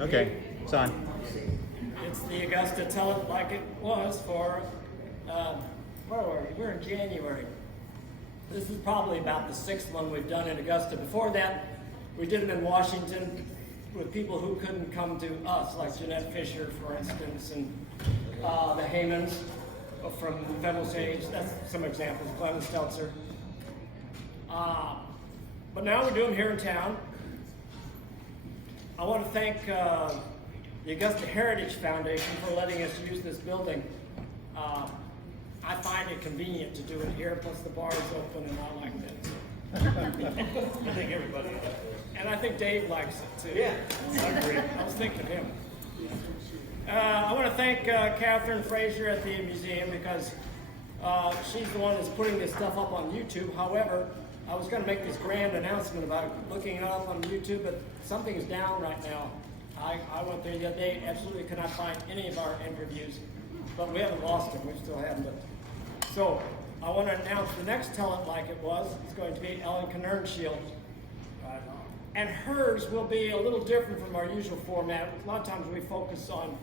Okay, it's on. It's the Augusta Tell It Like It Was for, where were we? We're in January. This is probably about the sixth one we've done in Augusta. Before that, we did them in Washington with people who couldn't come to us, like Jeanette Fisher, for instance, and the Haymans from Federal Stage. That's some examples. Clemens Stelzer. But now we do them here in town. I want to thank the Augusta Heritage Foundation for letting us use this building. I find it convenient to do it here, plus the bar is open and I like that. I think everybody does. And I think Dave likes it too. Yeah. I agree. I was thinking of him. I want to thank Catherine Frazier at the museum because she's the one that's putting this stuff up on YouTube. However, I was going to make this grand announcement about looking it up on YouTube, but something is down right now. I went there the other day, absolutely could not find any of our interviews, but we haven't lost them, we still have them. So I want to announce the next Tell It Like It Was is going to be Ellen Knernshield. And hers will be a little different from our usual format. A lot of times we focus on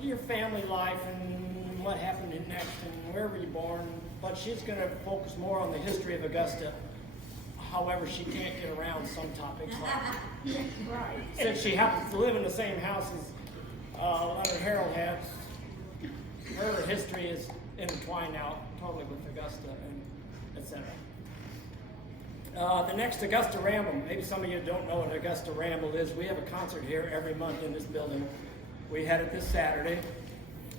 your family life and what happened next and where were you born, but she's going to focus more on the history of Augusta. However, she can't get around some topics like right. Since she happens to live in the same house as Leonard Harold has, her history is intertwined now totally with Augusta and etc. The next Augusta Ramble, maybe some of you don't know what Augusta Ramble is. We have a concert here every month in this building. We had it this Saturday.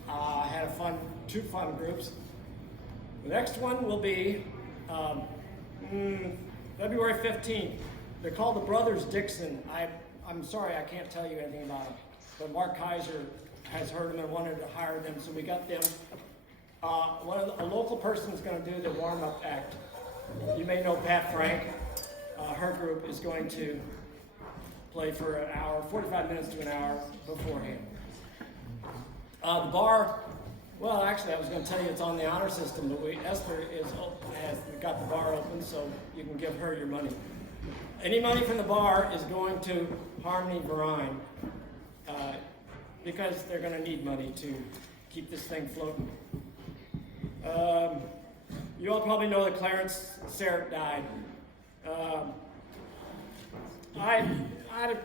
Had two fun groups. The next one will be February 15th. They're called the Brothers Dixon. I'm sorry I can't tell you anything about them, but Mark Kaiser has heard them and wanted to hire them, so we got them. A local person is going to do the warm-up act. You may know Pat Frank. Her group is going to play for an hour, 45 minutes to an hour beforehand. The bar, well, actually, I was going to tell you it's on the honor system, but Esther has got the bar open, so you can give her your money. Any money from the bar is going to Harmony Brine, because they're going to need money to keep this thing floating. You all probably know that Clarence Serrett died.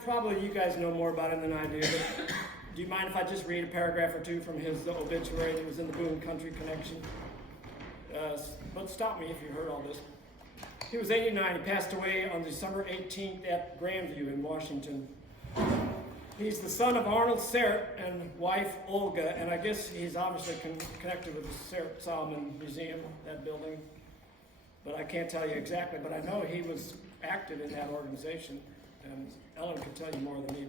Probably you guys know more about him than I do, but do you mind if I just read a paragraph or two from his obituary that was in the Boone Country Connection? But stop me if you heard all this. He was 89. He passed away on December 18th at Grandview in Washington. He's the son of Arnold Serrett and wife Olga, and I guess he's obviously connected with the Serrett Solomon Museum, that building. But I can't tell you exactly, but I know he was active in that organization, and Ellen could tell you more than me.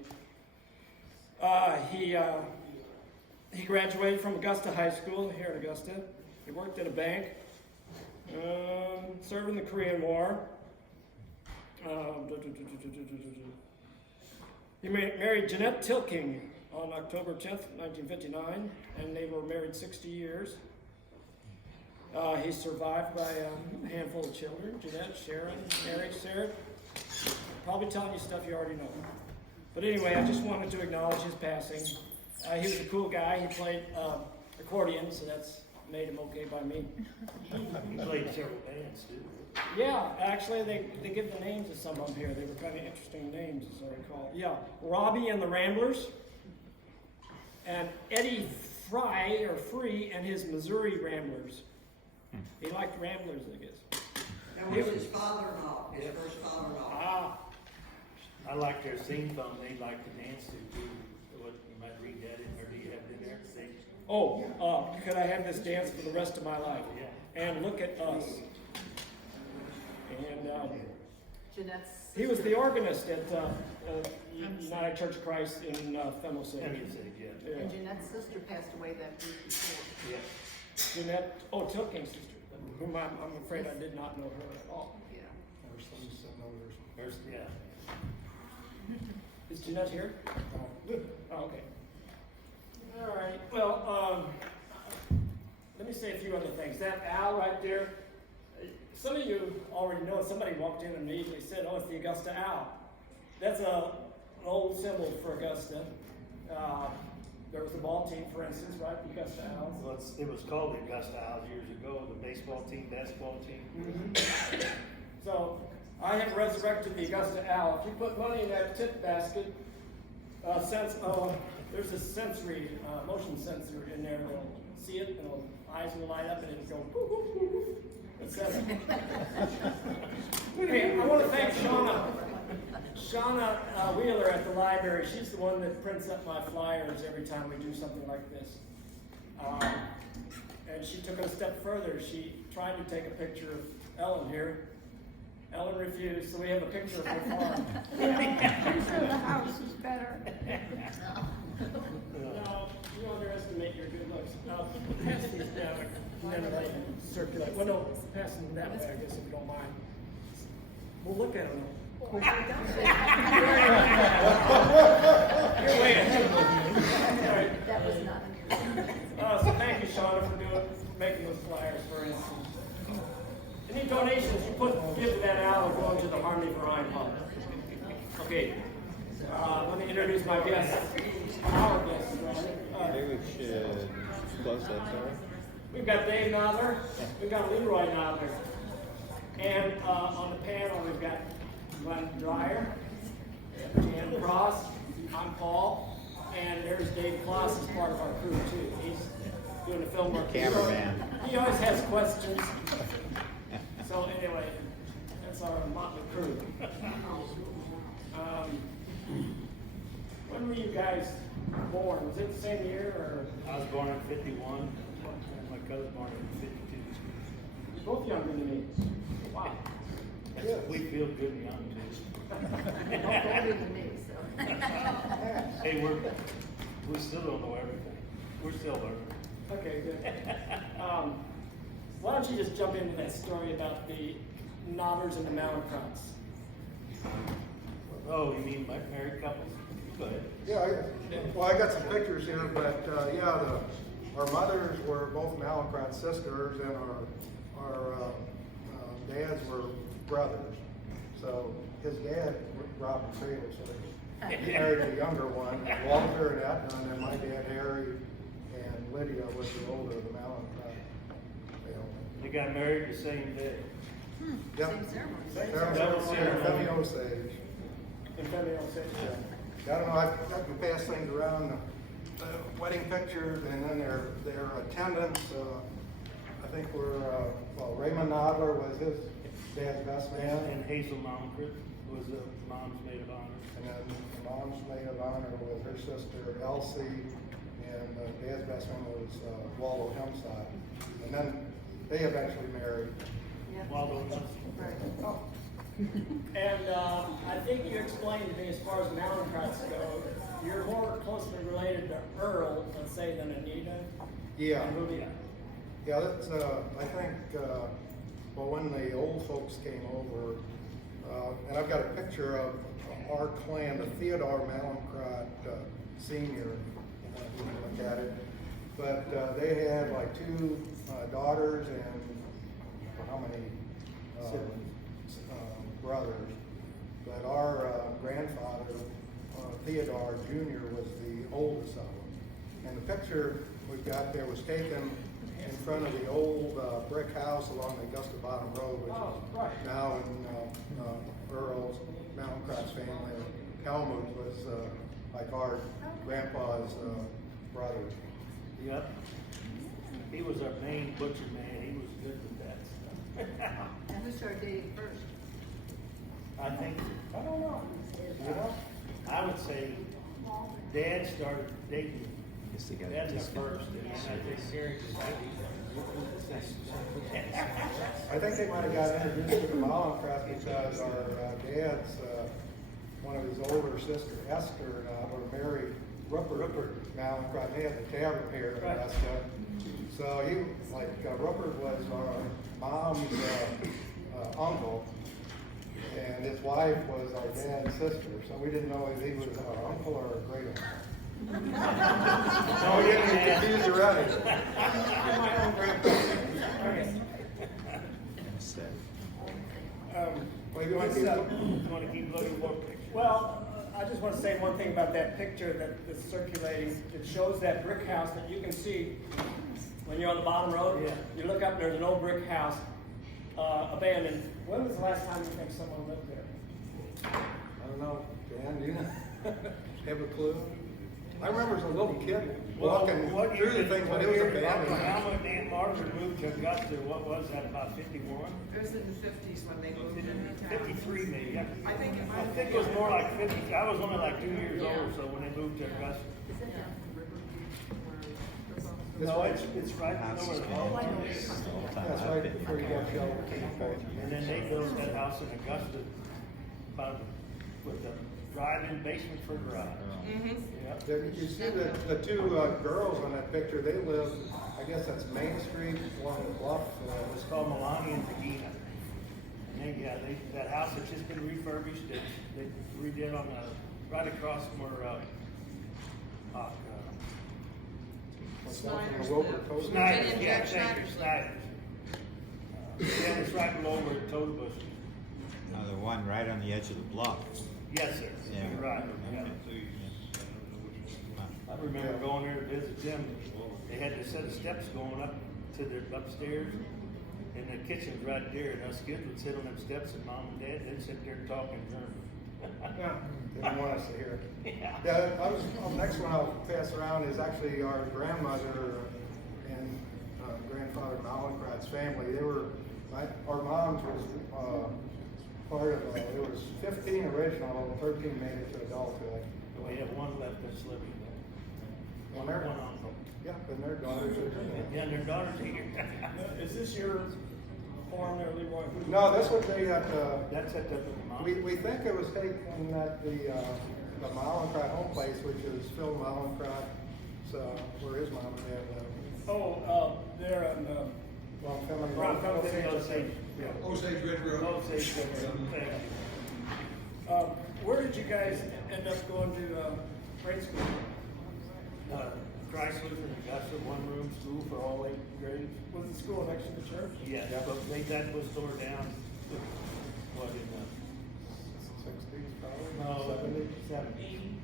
He graduated from Augusta High School here in Augusta. He worked at a bank, served in the Korean War. He married Jeanette Tilking on October 10th, 1959, and they were married 60 years. He's survived by a handful of children, Jeanette, Sharon, Mary, Sarah. Probably telling you stuff you already know. But anyway, I just wanted to acknowledge his passing. He was a cool guy. He played accordion, so that's made him okay by me. He played several bands too. Yeah, actually, they give the names of some of them here. They were kind of interesting names, as I recall. Yeah, Robbie and the Ramblers, and Eddie Free and his Missouri Ramblers. He liked Ramblers, I guess. That was his father-in-law, his first father-in-law. I like their theme song. They like to dance to too. What, you might read that in there. Do you have it in there? Could I have this dance for the rest of my life? Yeah. And look at us. And Jeanette's he was the organist at United Church of Christ in Fennel City. Yeah. and Jeanette's sister passed away that week before. Yeah. Jeanette, Tilking's sister, whom I'm afraid I did not know her at all. Yeah. Yeah. Is Jeanette here? Oh, okay. All right. Well, let me say a few other things. That owl right there, some of you already know. Somebody walked in and immediately said, "Oh, it's the Augusta owl." That's a old symbol for Augusta. There was a ball team, for instance, right? The Augusta Owls. Well, it was called the Augusta Owls years ago, the baseball team, basketball team. So I have resurrected the Augusta Owl. If you put money in that tip basket, there's a sensory, motion sensor in there that'll see it, and it'll, eyes will light up, and it'll go. Woo, woo, woo, woo. It says. Hey, I want to thank Shauna Wheeler at the library. She's the one that prints up my flyers every time we do something like this. And she took it a step further. She tried to take a picture of Ellen here. Ellen refused, so we have a picture of her farm. Picture of the house is better. No, you underestimate your good looks. Pass these down and then let them circulate. Well, no, pass them that way, I guess, if you don't mind. We'll look at them. You're way ahead of me. All right. That was not unusual. So thank you, Shauna, for making those flyers for us. Any donations you give to that owl are going to the Harmony Variety Hub. Okay. Let me introduce my guests. Our guests. Maybe we should close that door. We've got Dave Nadler. We've got Leroy Nadler. And on the panel, we've got Glenn Dreyer, Jan Cross, I'm Paul, and there's Dave Kloss as part of our crew too. He's doing the film work. Cameraman. He always has questions. So anyway, that's our motley crew. When were you guys born? Was it the same year or? I was born in 51, and my cousin born in 52. You're both younger than me. Wow. We feel good and young too. Older than me, so. Hey, we still don't know everything. We're still learning. Okay, good. Why don't you just jump into that story about the Nadlers and the Mallinckrodts? Oh, you mean like married couples? Go ahead. Yeah, I got some pictures here, but our mothers were both Mallinckrodt sisters, and our dads were brothers. So his dad, Robert Cradle, so he married the younger one, Walter and Edna, and then my dad, Harry, and Lydia was the older of the Mallinckrodt family. They got married the same day. Yep. Same ceremony. Double ceremony. Femi Osage. In February, I'll say. I don't know, I can pass things around, the wedding pictures, and then their attendants. I think Raymond Nadler was his dad's best man. And Hazel Mallinckrodt was the mom's maid of honor. And then the mom's maid of honor was her sister Elsie, and dad's best man was Waldo Hemside. And then they eventually married. Yeah. Waldo. Right. Oh. And I think you explained to me, as far as Mallinckrodts go, you're more closely related to Earl, let's say, than Anita. Yeah. And Ruby. Yeah, that's, I think, when the old folks came over, and I've got a picture of our clan, the Theodore Mallinckrodt Sr., you can look at it. But they had like 2 daughters and how many brothers. But our grandfather, Theodore Jr., was the oldest of them. And the picture we've got there was taken in front of the old brick house along the Augusta Bottom Road, which is now in Earl's, Mallinckrodt's family. Helmut was like our grandpa's brother. Yep. He was our main butcher man. He was good with that stuff. And who started dating first? I think, I don't know. you know, I would say Dad started dating. That's the first, and I think Gary was I think they might have got introduced to the Mallinckrodt because our dad's, one of his older sister, Esther, were married Rupert Mallinckrodt. They had the tavern here in Augusta. So Rupert was our mom's uncle, and his wife was our dad's sister. So we didn't know if he was our uncle or a great uncle. No, we didn't get confused already. My own grandpa. Okay. Well, you want to You want to keep looking more pictures? Well, I I just want to say one thing about that picture that's circulating. It shows that brick house that you can see when you're on the bottom road. Yeah. You look up, there's an old brick house, abandoned. When was the last time you think someone lived there? I don't know, Dan, do you have a clue? I remember as a little kid walking What through year the thing when what it was year did abandoned. Alma and Aunt Margaret moved to Augusta? What was that, about 51? It was in the fifties when they moved into town. 53 maybe. I think it might I have think it been. was more like 50. I was only like 2 years old or so when they moved to Augusta. Is that down from Riverview where the phone? No, it's right over the Oh, I know. That's right before you got shelter. And then they built that house in Augusta about with the drive-in basement for garage. Yeah. You see the two girls on that picture, they live, I guess that's Main Street along the bluff. It's called Melania and Regina. And that house has just been refurbished. They redid on right across from where Snyder's Wilbur Snyder's, Virginia yeah, Jack thank you, Snyder's. Yeah, it's right below where Toad Bush is. The one right on the edge of the bluff. Yes, sir. Yeah. You're right. Yeah. I remember going there to visit them. They had a set of steps going up to their upstairs, and the kitchen's right there. And us kids would sit on them steps, and mom and dad they'd sit there talking German. Yeah, didn't want us to hear it. Yeah. Yeah, the next one I'll pass around is actually our grandmother and grandfather Malenkrat's family. They were, our mom's was part of, there was 15 original, 13 made it to adulthood. We have one left that's living. And their, One uncle. yeah, and their daughters are Yeah, and their daughter's here. Is this your farm there, Leroy? No, this would be at That's at the mom. we think it was taken at the Malenkrat home place, which is Phil Malenkrat's, where his mom and dad live. Oh, there on, Long Family Ron Road. Felton. Osage. Yeah. Osage Ridge Road. Osage Ridge Road. Thank you. where did you guys end up going to grade school? Chrysler and Augusta, one-room school for all 8 grades. Was the school next to the church? Yes, but that was tore down. What in the 60s probably, no 70s. 70s?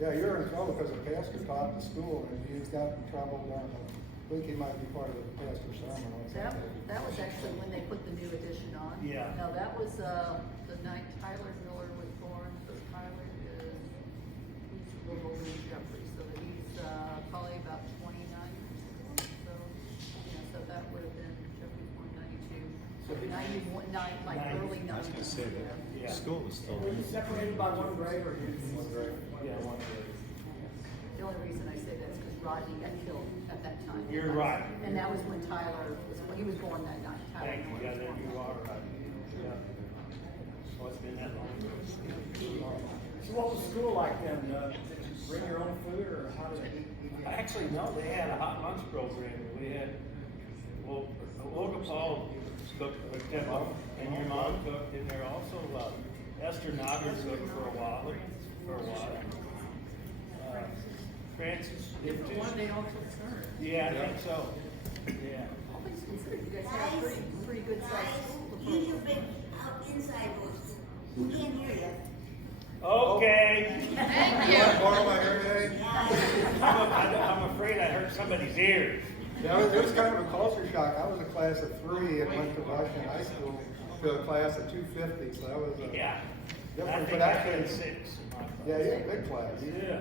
Yeah, you were in trouble because the pastor taught the school and he got in trouble down the, I think he might be part of the pastor's sermon on Sunday. That was actually when they put the new addition on. Yeah. No, that was, the night Tyler Miller was born, so Tyler is, he's a little older than Jeffrey, so he's, probably about 29 years old, so, so that would have been, Jeffrey's born 92. So 91, like early 90s. I was gonna say that Yeah. school was still Were you separated by one grade or you? One grade. Yeah, one grade. The only reason I say that is because Rodney got killed at that time. You're right. And that was when Tyler, when he was born that night. Tyler Thank you, Miller yeah, was there born. you are. Right. Yeah. Well, it's been that long. So what was school like then? Did you bring your own food or how did it? Actually, no, they had a hot lunch program. We had, well, Olga Paul cooked them up, and your mom cooked, and there also, Esther Nadler cooked for a while. Francis did too. One day also started. Yeah, I think so. Yeah. All things considered, you guys have a pretty good sized school. Use your big inside voice. We can't hear you. Okay. You want to borrow my hearing aid? I'm afraid I hurt somebody's ears. Yeah, it was kind of a culture shock. I was a class of 3 and went to Russian high school to a class of 250, so that was a Yeah. I different, think but I actually, had 6. yeah, you had a big class. Yeah.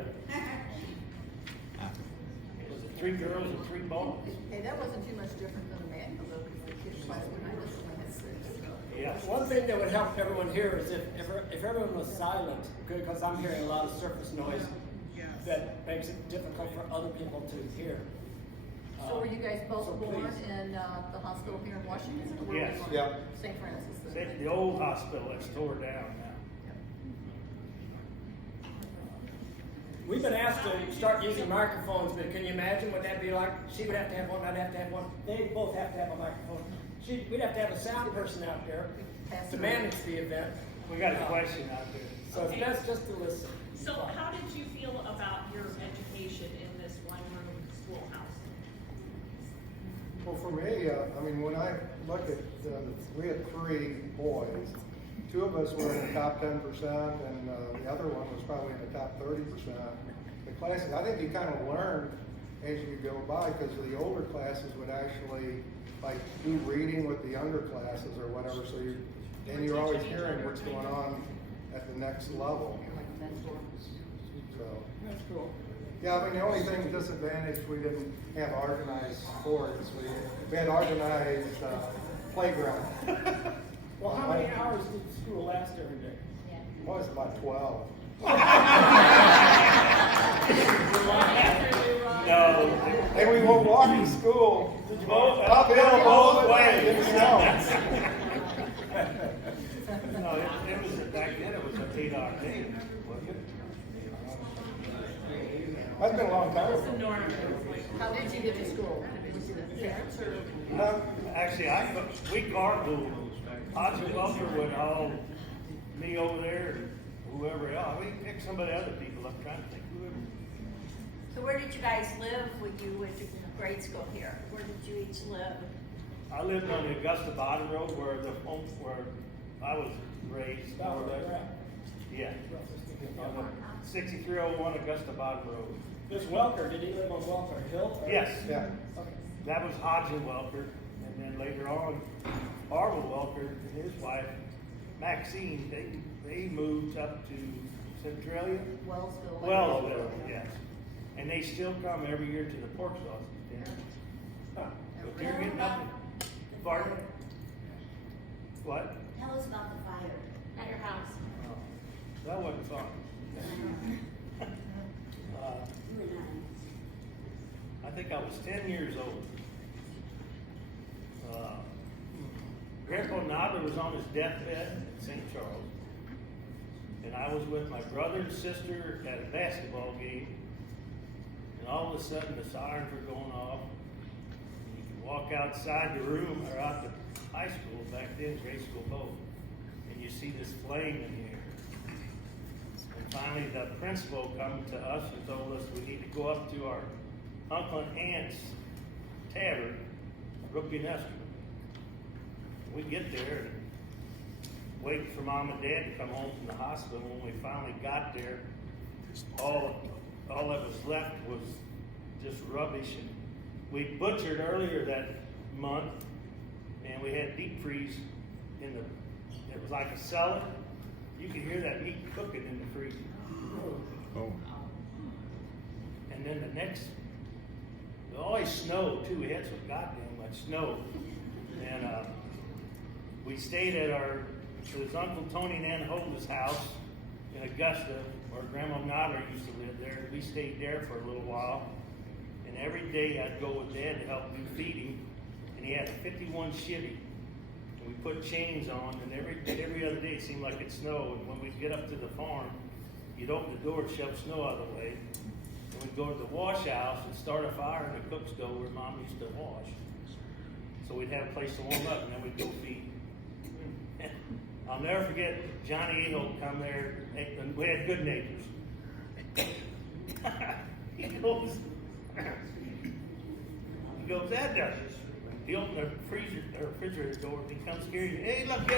Was it 3 girls and 3 boys? Hey, that wasn't too much different than Manual though, because the kids class behind us only had 6, so. Yeah. One thing that would help everyone hear is if everyone was silent, because I'm hearing a lot of surface noise that makes it difficult for other people to hear. So were you guys both So born please. in the hospital here in Washington? Or were you Yes. born Yeah. in St. Francis? then? The old hospital that's tore down now. We've been asked to start using microphones, but can you imagine what that'd be like? She would have to have one, I'd have to have one. They both have to have a microphone. We'd have to have a sound person out there to manage the event. We got a question out there. So it's best just to listen. So how did you feel about your education in this one-room schoolhouse? Well, for me, I mean, when I look at, we had 3 boys, two of us were in the top 10%, and the other one was probably in the top 30%. The classes, I think you kind of learn as you go by, because the older classes would actually like do reading with the younger classes or whatever, so you're always hearing what's going on at the next level. Like a mentor. So, That's cool. yeah, I mean, the only thing disadvantage, we didn't have organized sports. We had organized playground. Well, how many hours did school last every day? It was about 12. No. And we were walking to school. Uphill both ways in the snow. No, it was, back then, it was an 8-hour day, wasn't it? That's been a long time What's the ago. norm? How did you get to school? Was it a parents or? No, Actually, we carpooled. Hodge and Welker would haul me over there, and whoever else. We picked somebody, other people. I'm trying to think whoever. So where did you guys live when you went to grade school here? Where did you each live? I lived on the Augusta Bottom Road where I was raised. About where they're at. Yeah. On the 6301 Augusta Bottom Road. This Welker, did he live on Welker Hill? or- Yes. yeah. Okay. That was Hodge and Welker. And then later on, Harville Welker and his wife, Maxine, they moved up to Centralia. Wellsville. Wellsville, yes. And they still come every year to the pork sausage dinner. Huh. But you're getting up. Pardon? What? Tell us about the fire. At your house. Oh, that wasn't fun. You and I think I was 10 years old. Grandpa Nadler was on his deathbed in St. Charles. And I was with my brother and sister at a basketball game. And all of a sudden the sirens were going off. You could walk outside the room or out the high school, back then, grade school both. And you see this flame in the air. And finally the principal come to us and told us we need to go up to our uncle and aunt's tavern, Rookie and Esther. We get there and wait for mom and dad to come home from the hospital. When we finally got there, all that was left was just rubbish. And we butchered earlier that month, and we had deep freeze it was like a cellar. You could hear that meat cooking in the freezer. Oh. And then it always snowed too. We had some goddamn much snow. And we stayed at it was Uncle Tony and Ann Holden's house in Augusta, where Grandma Nadler used to live there. We stayed there for a little while. And every day I'd go with Dad to help me feed him. And he had a 51 Chevy. And we put chains on, and every other day it seemed like it snowed. And when we'd get up to the farm, you'd open the door and shove snow out of the way. And we'd go to the wash house and start a fire in the cook stove where Mom used to wash. So we'd have a place to warm up, and then we'd go feed. I'll never forget Johnny Eagle come there. And we had good neighbors. he goes, Dad does. He opened the refrigerator door and he comes scared. Hey, look,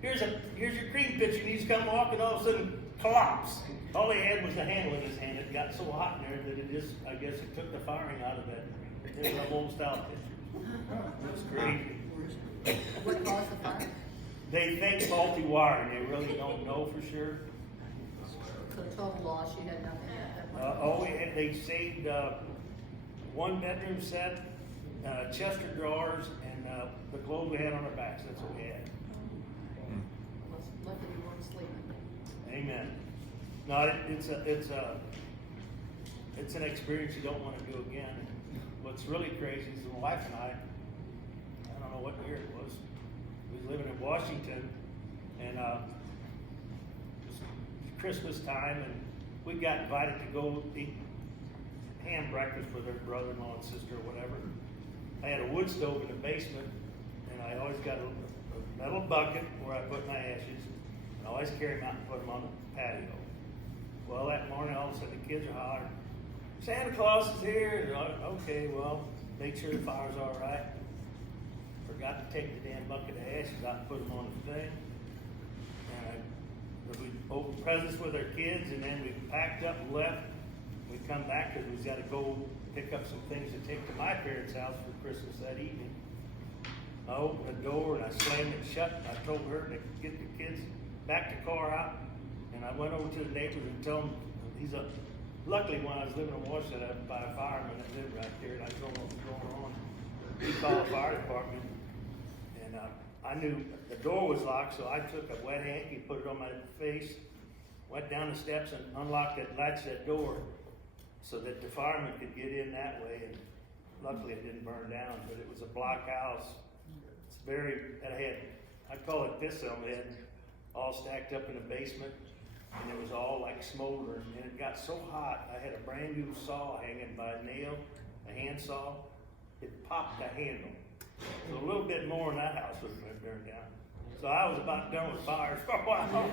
here's your cream pitcher. And he's come walking, all of a sudden collapse. All he had was the handle in his hand. It got so hot in there that I guess it took the firing out of that old style pitcher. It was crazy. What caused the fire? They think faulty wiring. They really don't know for sure. So total loss, you had nothing at that point? They saved one bedroom set, Chester drawers, and the clothes we had on our backs. That's what we had. Lucky you weren't sleeping. Amen. No, it's an experience you don't want to do again. What's really crazy is my wife and I don't know what year it was. We was living in Washington, and it was Christmas time, and we got invited to go eat ham breakfast with her brother-in-law and sister or whatever. I had a wood stove in the basement, and I always got a metal bucket where I put my ashes, and I always carry them out and put them on the patio. Well, that morning, all of a sudden, the kids are hollering, Santa Claus is here. And okay, well, make sure the fire's all right. Forgot to take the damn bucket of ashes out and put them on the thing. we opened presents with our kids, and then we packed up and left. We come back because we got to go pick up some things to take to my parents' house for Christmas that evening. I opened the door and I slammed it shut. And I told her to get the kids, back the car out, and I went over to the neighbors and told them luckily when I was living in Washington, I was by a fireman that lived right there, and I told him what was going on. He called the fire department, and I knew the door was locked, so I took a wet hanky, put it on my face, went down the steps and unlocked that latch that door so that the firemen could get in that way, and luckily it didn't burn down, but it was a block house. I call it piss on the head, all stacked up in the basement, and it was all like smoldering, and it got so hot, I had a brand new saw hanging by a nail, a hand saw, it popped the handle. So a little bit more in that house would have been burned down. So I was about done with fires for a while.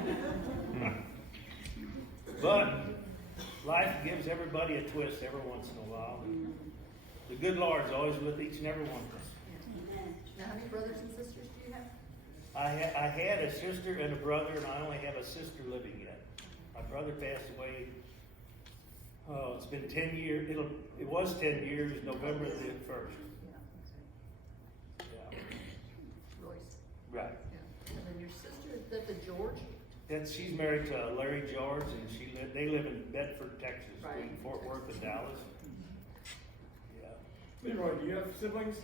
But life gives everybody a twist every once in a while. The good Lord's always with each and every one of us. Now, how many brothers and sisters do you have? I had a sister and a brother, and I only have a sister living yet. My brother passed away. Oh, it's been 10 years. It was 10 years, November the 1st. Yeah. Royce. Right. Yeah. And then your sister, is that the George? She's married to Larry George, and they live in Bedford, Texas, Right. between Fort Worth and Dallas. Yeah. Leroy, do you have siblings?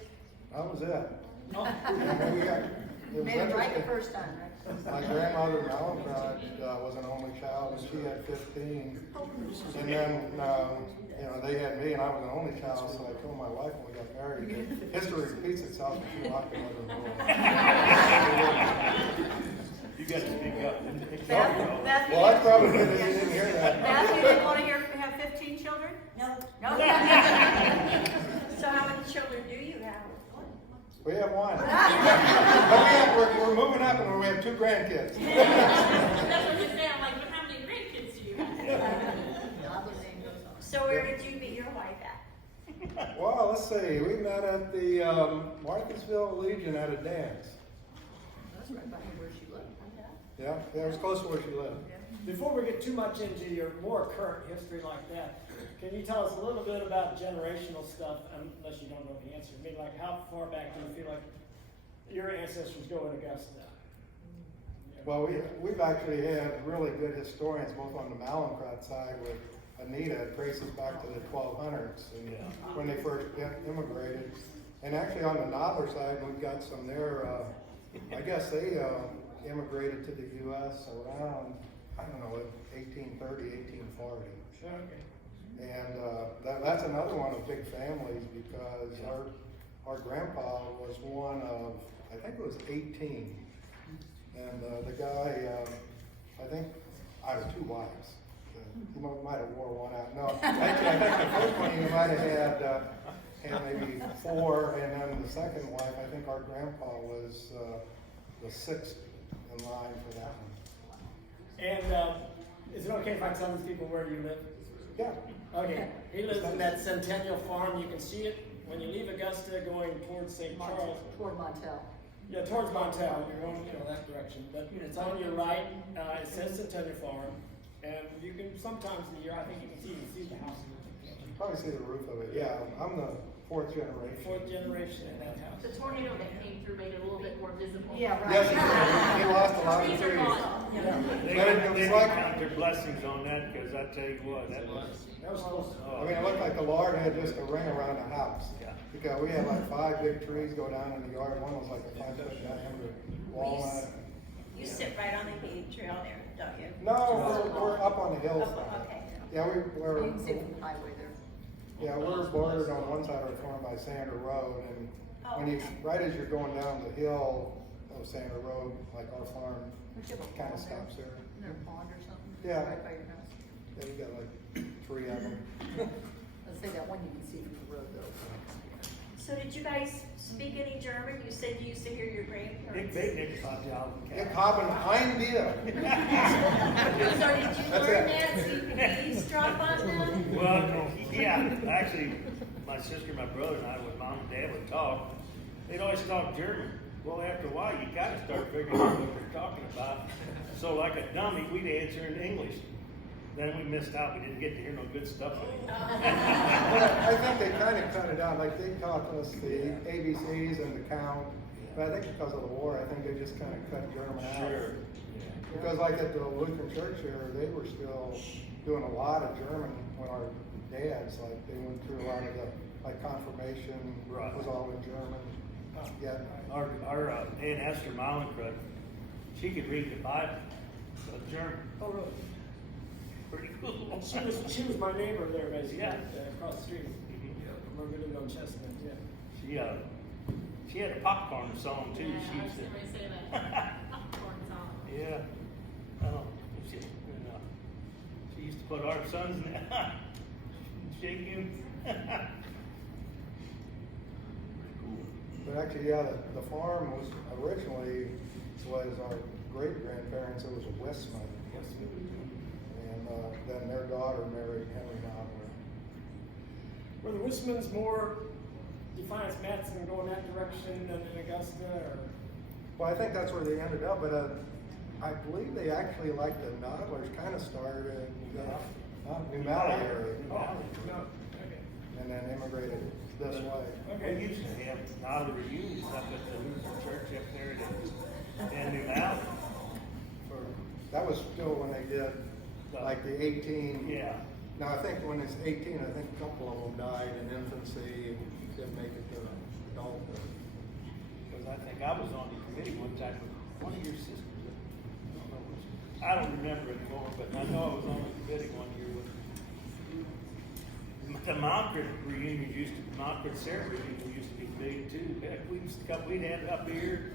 That was it. Oh. And we got, it was Made it right the interesting. first time, right? My grandmother, Mallinckrodt, was an only child, and she had 15. And then, they had me, and I was an only child, so I told my wife when we got married, that history repeats itself, and she locked me under the door. You got to speak up. Matthew, Well, that's probably good that you didn't hear that. Matthew didn't want to have 15 children? No. No? So how many children do you have? We have one. But we're moving up, and we have 2 grandkids. That's what I'm saying, I'm like, but how many grandkids do you have? Nadler name goes on. So where did you meet your wife at? Well, let's see. We met at the Martinsville Legion at a dance. That's right by where she lived. Yeah, it was close to where she lived. Before we get too much into your more current history like that, can you tell us a little bit about generational stuff, unless you don't know the answer? I mean, like, how far back do you feel like your ancestors go in Augusta? Well, we've actually had really good historians, both on the Mallinckrodt side with Anita, it traces back to the 1200s and when they first immigrated. And actually on the Nadler side, we've got some there, I guess they immigrated to the U.S. around, 1830, 1840. Sure, okay. And that's another one of big families because our grandpa was one of, I think it was 18. And the guy, I think, out of 2 wives. He might have wore one out. No, actually, I think the first one he might have had maybe 4, and then the second wife, I think our grandpa was the 6th in line for that one. And is it okay if I tell these people where you live? Yeah. Okay, he lives in that Centennial Farm. You can see it when you leave Augusta going towards St. Charles. Toward Montel. Yeah, towards Montel. You're going, that direction. But it's on your right. It says Centennial Farm. And you can sometimes in the year, I think you can see the house. You probably see the roof of it. Yeah, I'm the 4th generation. 4th generation in that house. The tornado that came through made it a little bit more visible. Yeah, right. Yes, he lost a lot of Trees are trees. gone. They can count their blessings on that, because I tell you what, that was. Close. I mean, it looked like the Lord had just a ring around the house. Yeah. Because we had like 5 big trees go down in the yard. One was like a 5-foot diameter walnut. You sit right on the game trail there, don't you? No, we're up on the Oh, hillside. okay. Yeah, You can see it from the highway there. yeah, we're bordered on one side of the farm by Sander Road, and when you, right as you're going down the hill of Sander Road, like our farm, Don't you have a kind of pond there? stops there. Isn't there a pond or something? Yeah. Right by your house? Yeah, we got like 3 of them. Let's say that one you can see from the road though. So did you guys speak any German? You said you used to hear your grandparents. Big hot Ich habe ein Bier. So did you That's learn it. that so you could eavesdrop on them? Well, yeah, actually, my sister, my brother, and I, when Mom and Dad would talk, they'd always talk German. Well, after a while, you gotta start figuring out what they're talking about. So like a dummy, we'd answer in English. Then we missed out, we didn't get to hear no good stuff anymore. I think they kind of cut it out, like they taught us the ABCs and the count, but I think because of the war, I think they just kind of cut German out. Sure. Because like at the Lutheran church here, they were still doing a lot of German when our dads, like they went through a lot of the, like confirmation Right. was all in German. Yeah. Our Aunt Esther Malencrud, she could read the Bible, German. Oh, really? Pretty cool. And she was my neighbor there, basically, Yeah. across the street. We're gonna live on Chestnut, yeah. She had a popcorn song too. Yeah, I She was used to. gonna say that. Popcorn song. Yeah. Oh, she used to put our sons in that. Shake him. But actually, yeah, the farm was originally, was our great grandparents, it was a Westman. And then their daughter married Henry Nadler. Were the Wismans more Defiance Matson going that direction than in Augusta, or? Well, I think that's where they ended up, but I believe they actually, like the Nadlers, kind of started in New Valley area. Oh, no, okay. And then immigrated this way. We used to have Nadler reunions up at the Lutheran church up there in New Valley. That was still when they did like the 18. Yeah. Now I think when it's 18, I think a couple of them died in infancy, didn't make it to adulthood. Because I think I was on the committee one time with one of your sisters. I don't remember anymore, but I know I was on the committee one year with the Montford reunion Montford Sarah reunion used to be big too. Heck, we'd have it up here,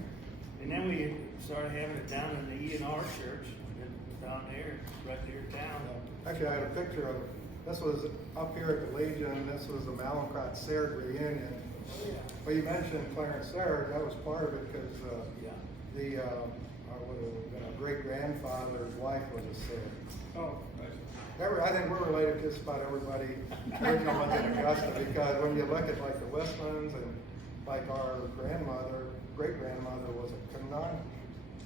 and then we started having it down in the E&R church, down there, right near town. Actually, I had a picture of, this was up here at the Legion, this was the Malencrot Sarah reunion. Well, you mentioned Clarence Sarah, that was part of it because the our great-grandfather's wife was a Sarah. Oh, I think we're related to just about everybody original ones in Augusta, because when you look at like the Westlands and like our grandmother, great-grandmother was a Canaan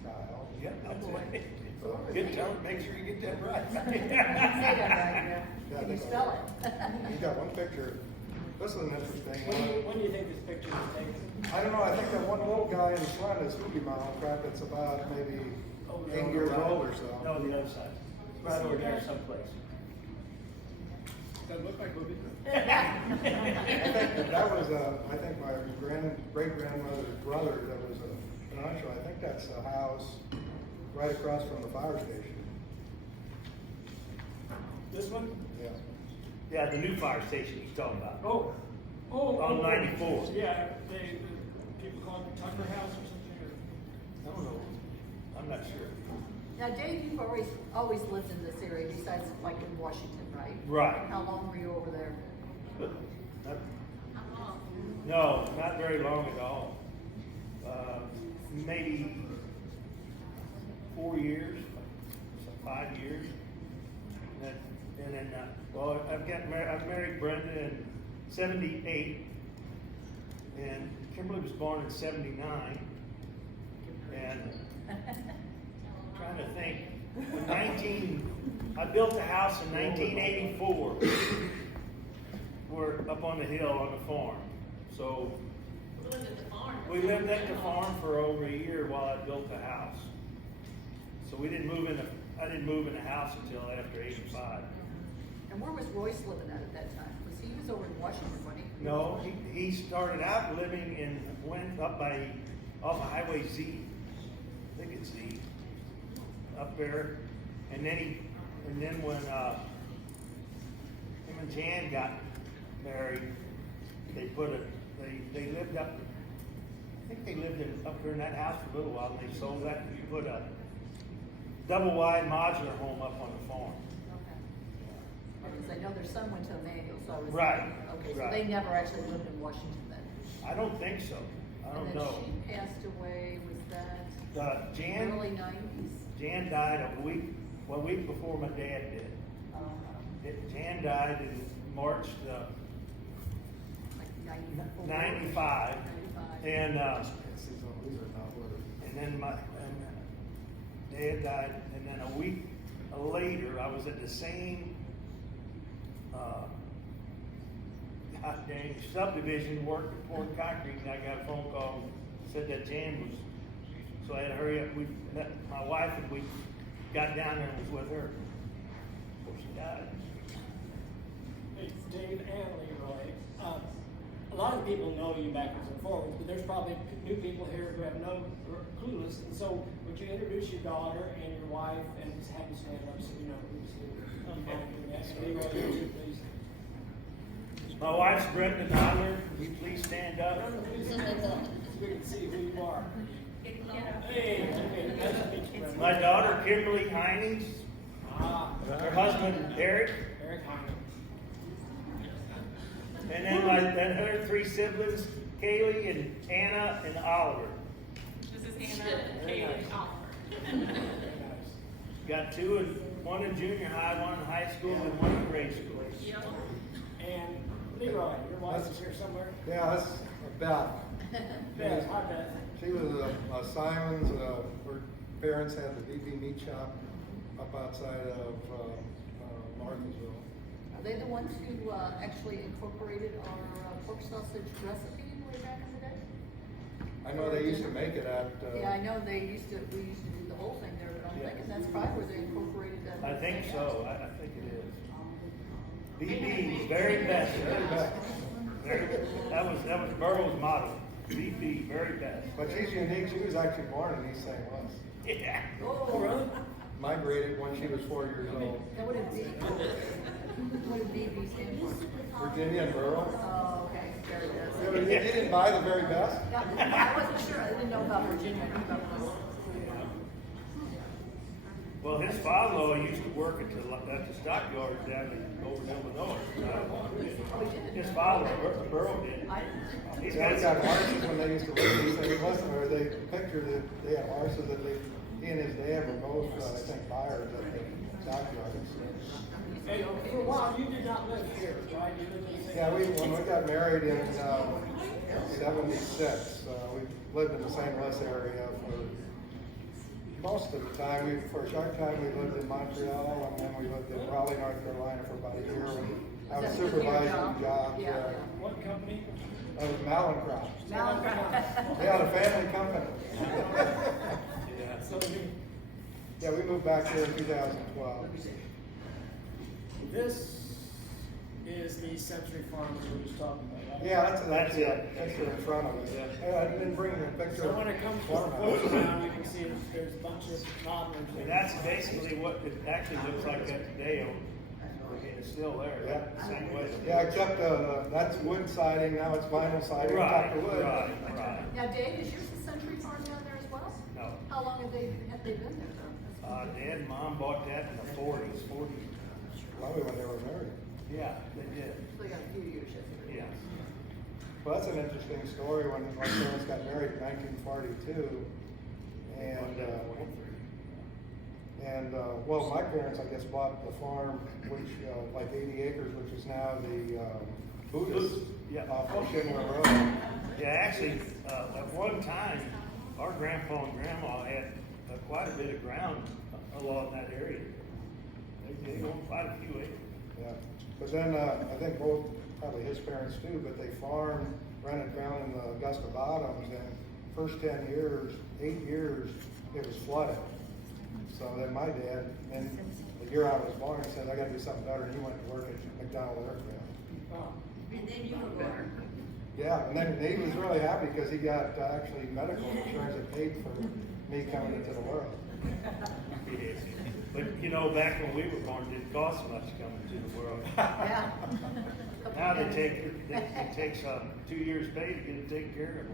child. Yeah, that's it. So, Good job, make sure you get that right. Say that right, yeah. Yeah, Can you they- spell it? You got one picture. This is an interesting when one. do you think this picture was taken? I don't know, I think that one little guy in front is Hoogie Malencrot that's about maybe 8 years old or so. No, the other side. Right over there someplace. Doesn't look like Booby. I think that was I think my great-grandmother's brother that was a financial. I think that's a house right across from the fire station. This one? Yeah. Yeah, the new fire station he's talking about. Oh. On 94. Yeah, people call it Tucker House or something, or? I don't know. I'm not sure. Now, Dave, you've always lived in this area besides like in Washington, right? Right. How long were you over there? No, not very long at all. Maybe 4 years, 5 years. And then, well, I've married Brenda in 78, and Kimberly was born in 79. And trying to think, I built a house in 1984. We're up on the hill on the farm. So We lived at the farm. we lived at the farm for over a year while I built the house. So I didn't move in the house until after 85. And where was Royce living at that time? He was over in Washington, wasn't he? No, he started out living went up off of Highway Z. I think it's Z. Up there. And then when him and Jan got married, they lived up, I think they lived up there in that house for a little while, and they sold that, and we put a double wide modular home up on the farm. Okay. Because I know their son went to Emmanuel, so I was. Right, Okay, so right. they never actually lived in Washington then? I don't think so. I don't know. And then she passed away, was that Jan early 90s? Jan died a week before my dad did. Jan died in March Like 94? 95. 95. And these are not words. And then Dad died, and then a week later, I was at the same, hot dang subdivision work at Port Concrete, and I got a phone call, said that Jan was, so I had to hurry up. My wife and we got down there and was with her. Before she died. Hey, Dave and Leroy, a lot of people know you backwards and forwards, but there's probably new people here who have no clueless. And so, would you introduce your daughter and your wife, and just have you stand up so you know who's here? Leroy, would you please? My wife's Brenda Nadler. Will you please stand up? So we can see who you are. Hey, nice to meet you, Brenda. My daughter Kimberly Heinings. Her husband Eric. Eric Hyman. And then her three siblings, Kaylee and Anna and Oliver. This is Hannah, Kate, and Oliver. Very nice. Got one in junior high, one in high school, and one in grade school. Yep. And Leroy, your wife is here somewhere? Yeah, that's Beth. Beth, hi Beth. She was Simon's, her parents had the BB meat shop up outside of Martinsville. Are they the ones who actually incorporated our pork sausage recipe way back in the day? I know they used to make it at. Yeah, I know we used to do the whole thing there, but I'm thinking that's probably where they incorporated that. I think so. I think it is. BB, very best. Very best. That was Burrow's motto. BB, very best. But she's unique. She was actually born in East St. Louis. Yeah. Oh, really? Migrated when she was 4 years old. That would have been, what did BB stand for? Virginia and Burrow. Oh, okay, very Yeah, good. but you didn't buy the very best? Yeah, I wasn't sure, I didn't know about Virginia, I knew about Burrow. Well, his father used to work at the stockyards down over in Illinois. His father, Burrow did. He's They got got horses when they used to live in East St. Louis, or they pictured that they had horses that he and his dad were both, I think, buyers at the stockyards. Hey, for a while, you did not live here, right? You lived in the same Yeah, when we got married in '76, we lived in the St. Louis area for most of the time. For a short time, we lived in Montreal, and then we lived in Raleigh, North Carolina for about a year. I was supervising jobs. Yeah. What company? That was Malincrop. Malachi. They had a family company. Yeah. So Yeah, we moved back here in 2012. this is the Century Farm we were just talking about, right? Yeah, that's it. a picture in front of us. Yeah. I didn't bring the picture. So when it comes to the photo around, you can see there's a bunch of toddlers. And that's basically what it actually looks like that today. It's still there. Yeah. The same way. Yeah, except that's wood siding, now it's vinyl siding. Right, top of wood. right. Now, Dave, is yours the Century Farm down there as well? No. How long have they been there though? Dad and Mom bought that in the 40s. Probably when they were married. Yeah, they did. So they got a few years yet. Yeah. Well, that's an interesting story. When my parents got married in 1942, well, my parents, I guess, bought the farm, which like 80 acres, which is now the Buddhist off of Schindler Road. Yeah, actually, at one time, our grandpa and grandma had quite a bit of ground along that area. They owned quite a few acres. Yeah, but then I think both, probably his parents too, but they farmed, rented ground in the Augusta Bottoms, and first 10 years, 8 years, it was flooded. So then my dad, and the year I was born, said, I gotta do something better, and he went to work at McDonald Aircraft. Wow. And then you were born. Yeah, and then he was really happy because he got actually medical insurance that paid for me coming into the world. But you know, back when we were born, it didn't cost much coming to the world. Yeah. Now it takes 2 years' pay to get it taken care of.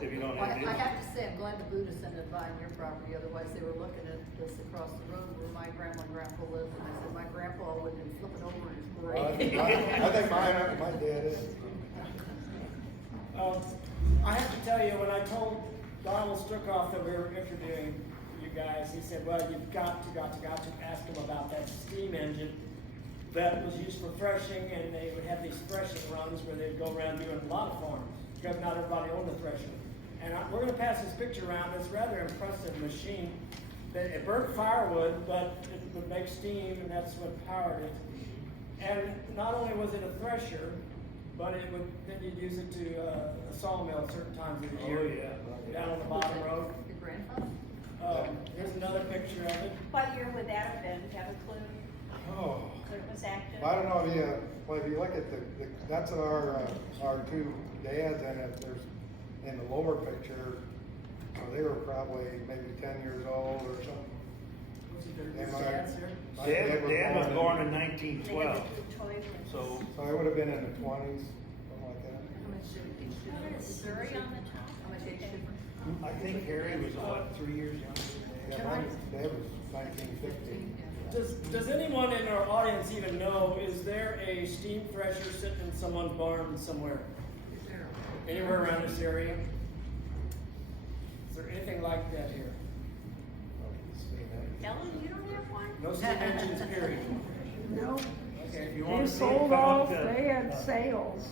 If you don't Well, have I it. have to say, I'm glad the Buddhists ended up buying your property, otherwise they were looking at this across the road where my grandma and grandpa lived, and I said, my grandpa would have been flipping over in his grave. I think my dad is. I have to tell you, when I told Donald Sturkoff that we were interviewing you guys, he said, well, you've got to ask him about that steam engine that was used for threshing, and they would have these threshing runs where they'd go around doing a lot of farms, because not everybody owned a thresher. And we're gonna pass this picture around. It's a rather impressive machine. It burnt firewood, but it would make steam, and that's what powered it. And not only was it a thresher, but then you'd use it to a sawmill certain times of the year. Oh, yeah. Down on the bottom road. Your grandfather? Here's another picture of it. What year would that have been? Do you have a clue? Oh, When it was active? I don't know if you look at that's our two dads, and if there's, in the lower picture, they were probably maybe 10 years old or something. Was it their And my- dads here? my dad Dad was born in They 1912, had the toy ones. so So I would have been in the 20s, something like that. How much did each What is Surrey on the top? How much age difference? I think Harry was what, 3 years younger than Yeah, Dad? my dad was 1950. Does anyone in our audience even know, is there a steam thresher sitting in someone's barn somewhere? Anywhere around this area? Is there anything like that here? Ellen, you don't have one? No steam engines, period. No, Okay. If you want they to see it, sold come off, up they to, had sales.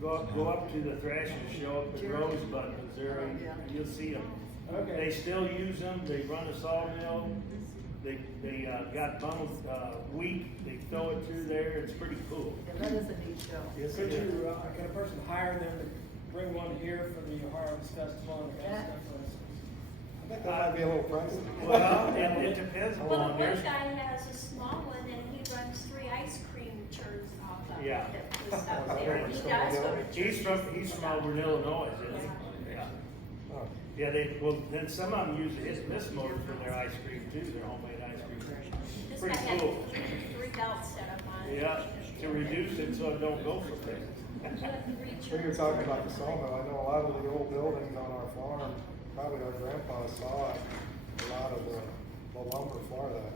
go up to the thresher, show up at Rosebud, Missouri, and you'll see them. They Okay. still use them, they run a sawmill, they got bundled, wheat, they throw it through there, it's pretty cool. Yeah, that is a neat show. Yes, Could it is. you, can a person hire them to bring one here for the Harvest Festival and Yeah. stuff? I think that might be a little pricey. Well, it depends Well, the on, one there's, guy has a small one and he runs 3 ice cream churns off of it. Yeah. That was out there. He does go to church. he's from Auburn, Illinois, isn't he? Yeah. Oh. Yeah, then some of them use his miss motor for their ice cream too, their homemade ice cream. This Pretty guy had cool. 3 belts set up on it. Yeah, to reduce it so it don't go so fast. So you're talking about the sawmill, I know a lot of the old buildings on our farm, probably our grandpa saw a lot of the lumber for that.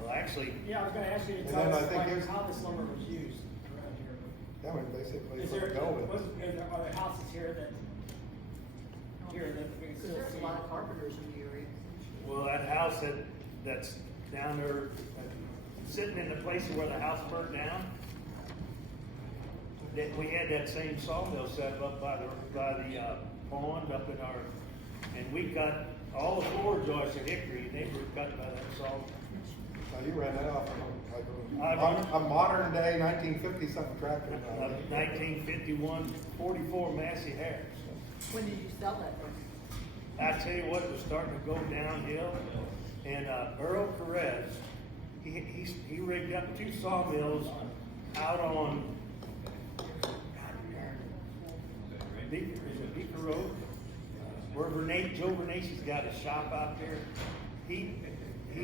Well, actually, Yeah, I was gonna ask you to And tell then I us think like, here's- how this lumber was used around here. That was basically Is for there, building. are there houses here that we can Because still there's see? a lot of carpenters in the area. well, that house that's down there, sitting in the place where the house burned down, that we had that same sawmill set up by the pond up in our, and we cut all the floor joists of hickory, and they were cut by that saw. Now, you ran that off I on a modern day 1950 something tractor. 1951 44 Massey Harris. When did you sell that one? I tell you what, it was starting to go downhill, and Earl Perez, he rigged up 2 sawmills out on Beaker Road, where Joe Vernacci's got a shop out there. He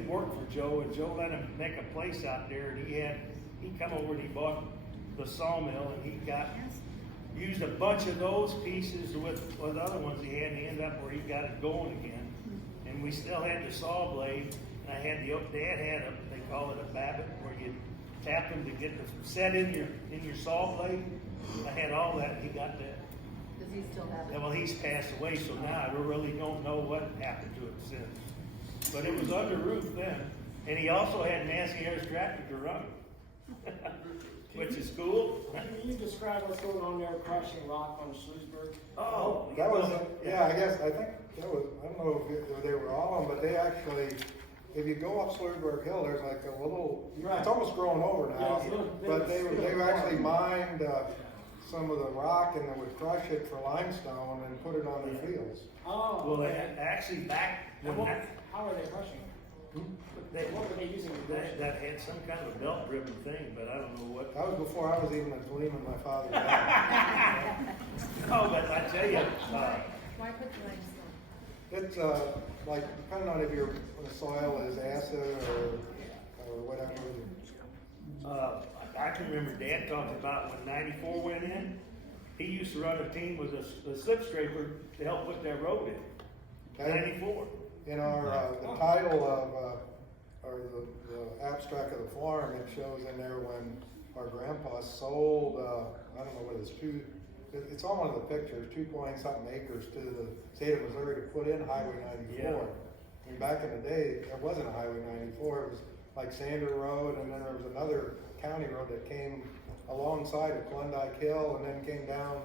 worked for Joe, and Joe let him make a place out there, and he come over and he bought the sawmill, and he used a bunch of those pieces with other ones he had, and he ended up where he got it going again. And we still had the saw blade, and Dad had they call it a babbitt, where you tap them to get the set in your saw blade. I had all that, he got that. Does he still have Yeah, it? well, he's passed away, so now I really don't know what happened to it since. But it was under roof then, and he also had Massey Harris tractor to run it, which is cool. Can you describe what's going on there, crushing rock on Schleusburg? Oh, That was, I think that was, I don't know if they were all on, but they actually, if you go up Sluisburg Hill, there's like a little, Right. it's almost grown over Yeah, now. it's a little bit But they still actually farm. mined, some of the rock and they would crush it for limestone and put it on their fields. Oh, Well, okay. actually back And when how are they crushing? What were they using to crush it? that had some kind of a belt driven thing, but I don't know what. That was before I was even a gleam in my father's house. Oh, but I tell you, Why put the limestone? It's, like, depending on if the soil is acid or whatever. I can remember Dad talking about when '94 went in. He used to run a team with a slip scraper to help put that road in. Okay. '94. In our, the title of, or the abstract of the farm, it shows in there when our grandpa sold, I don't know what it's on one of the pictures, 2-point-something acres to the state of Missouri to put in Highway 94. Yeah. And back in the day, there wasn't a Highway 94, it was like Sander Road, and then there was another county road that came alongside of Klondike Hill and then came down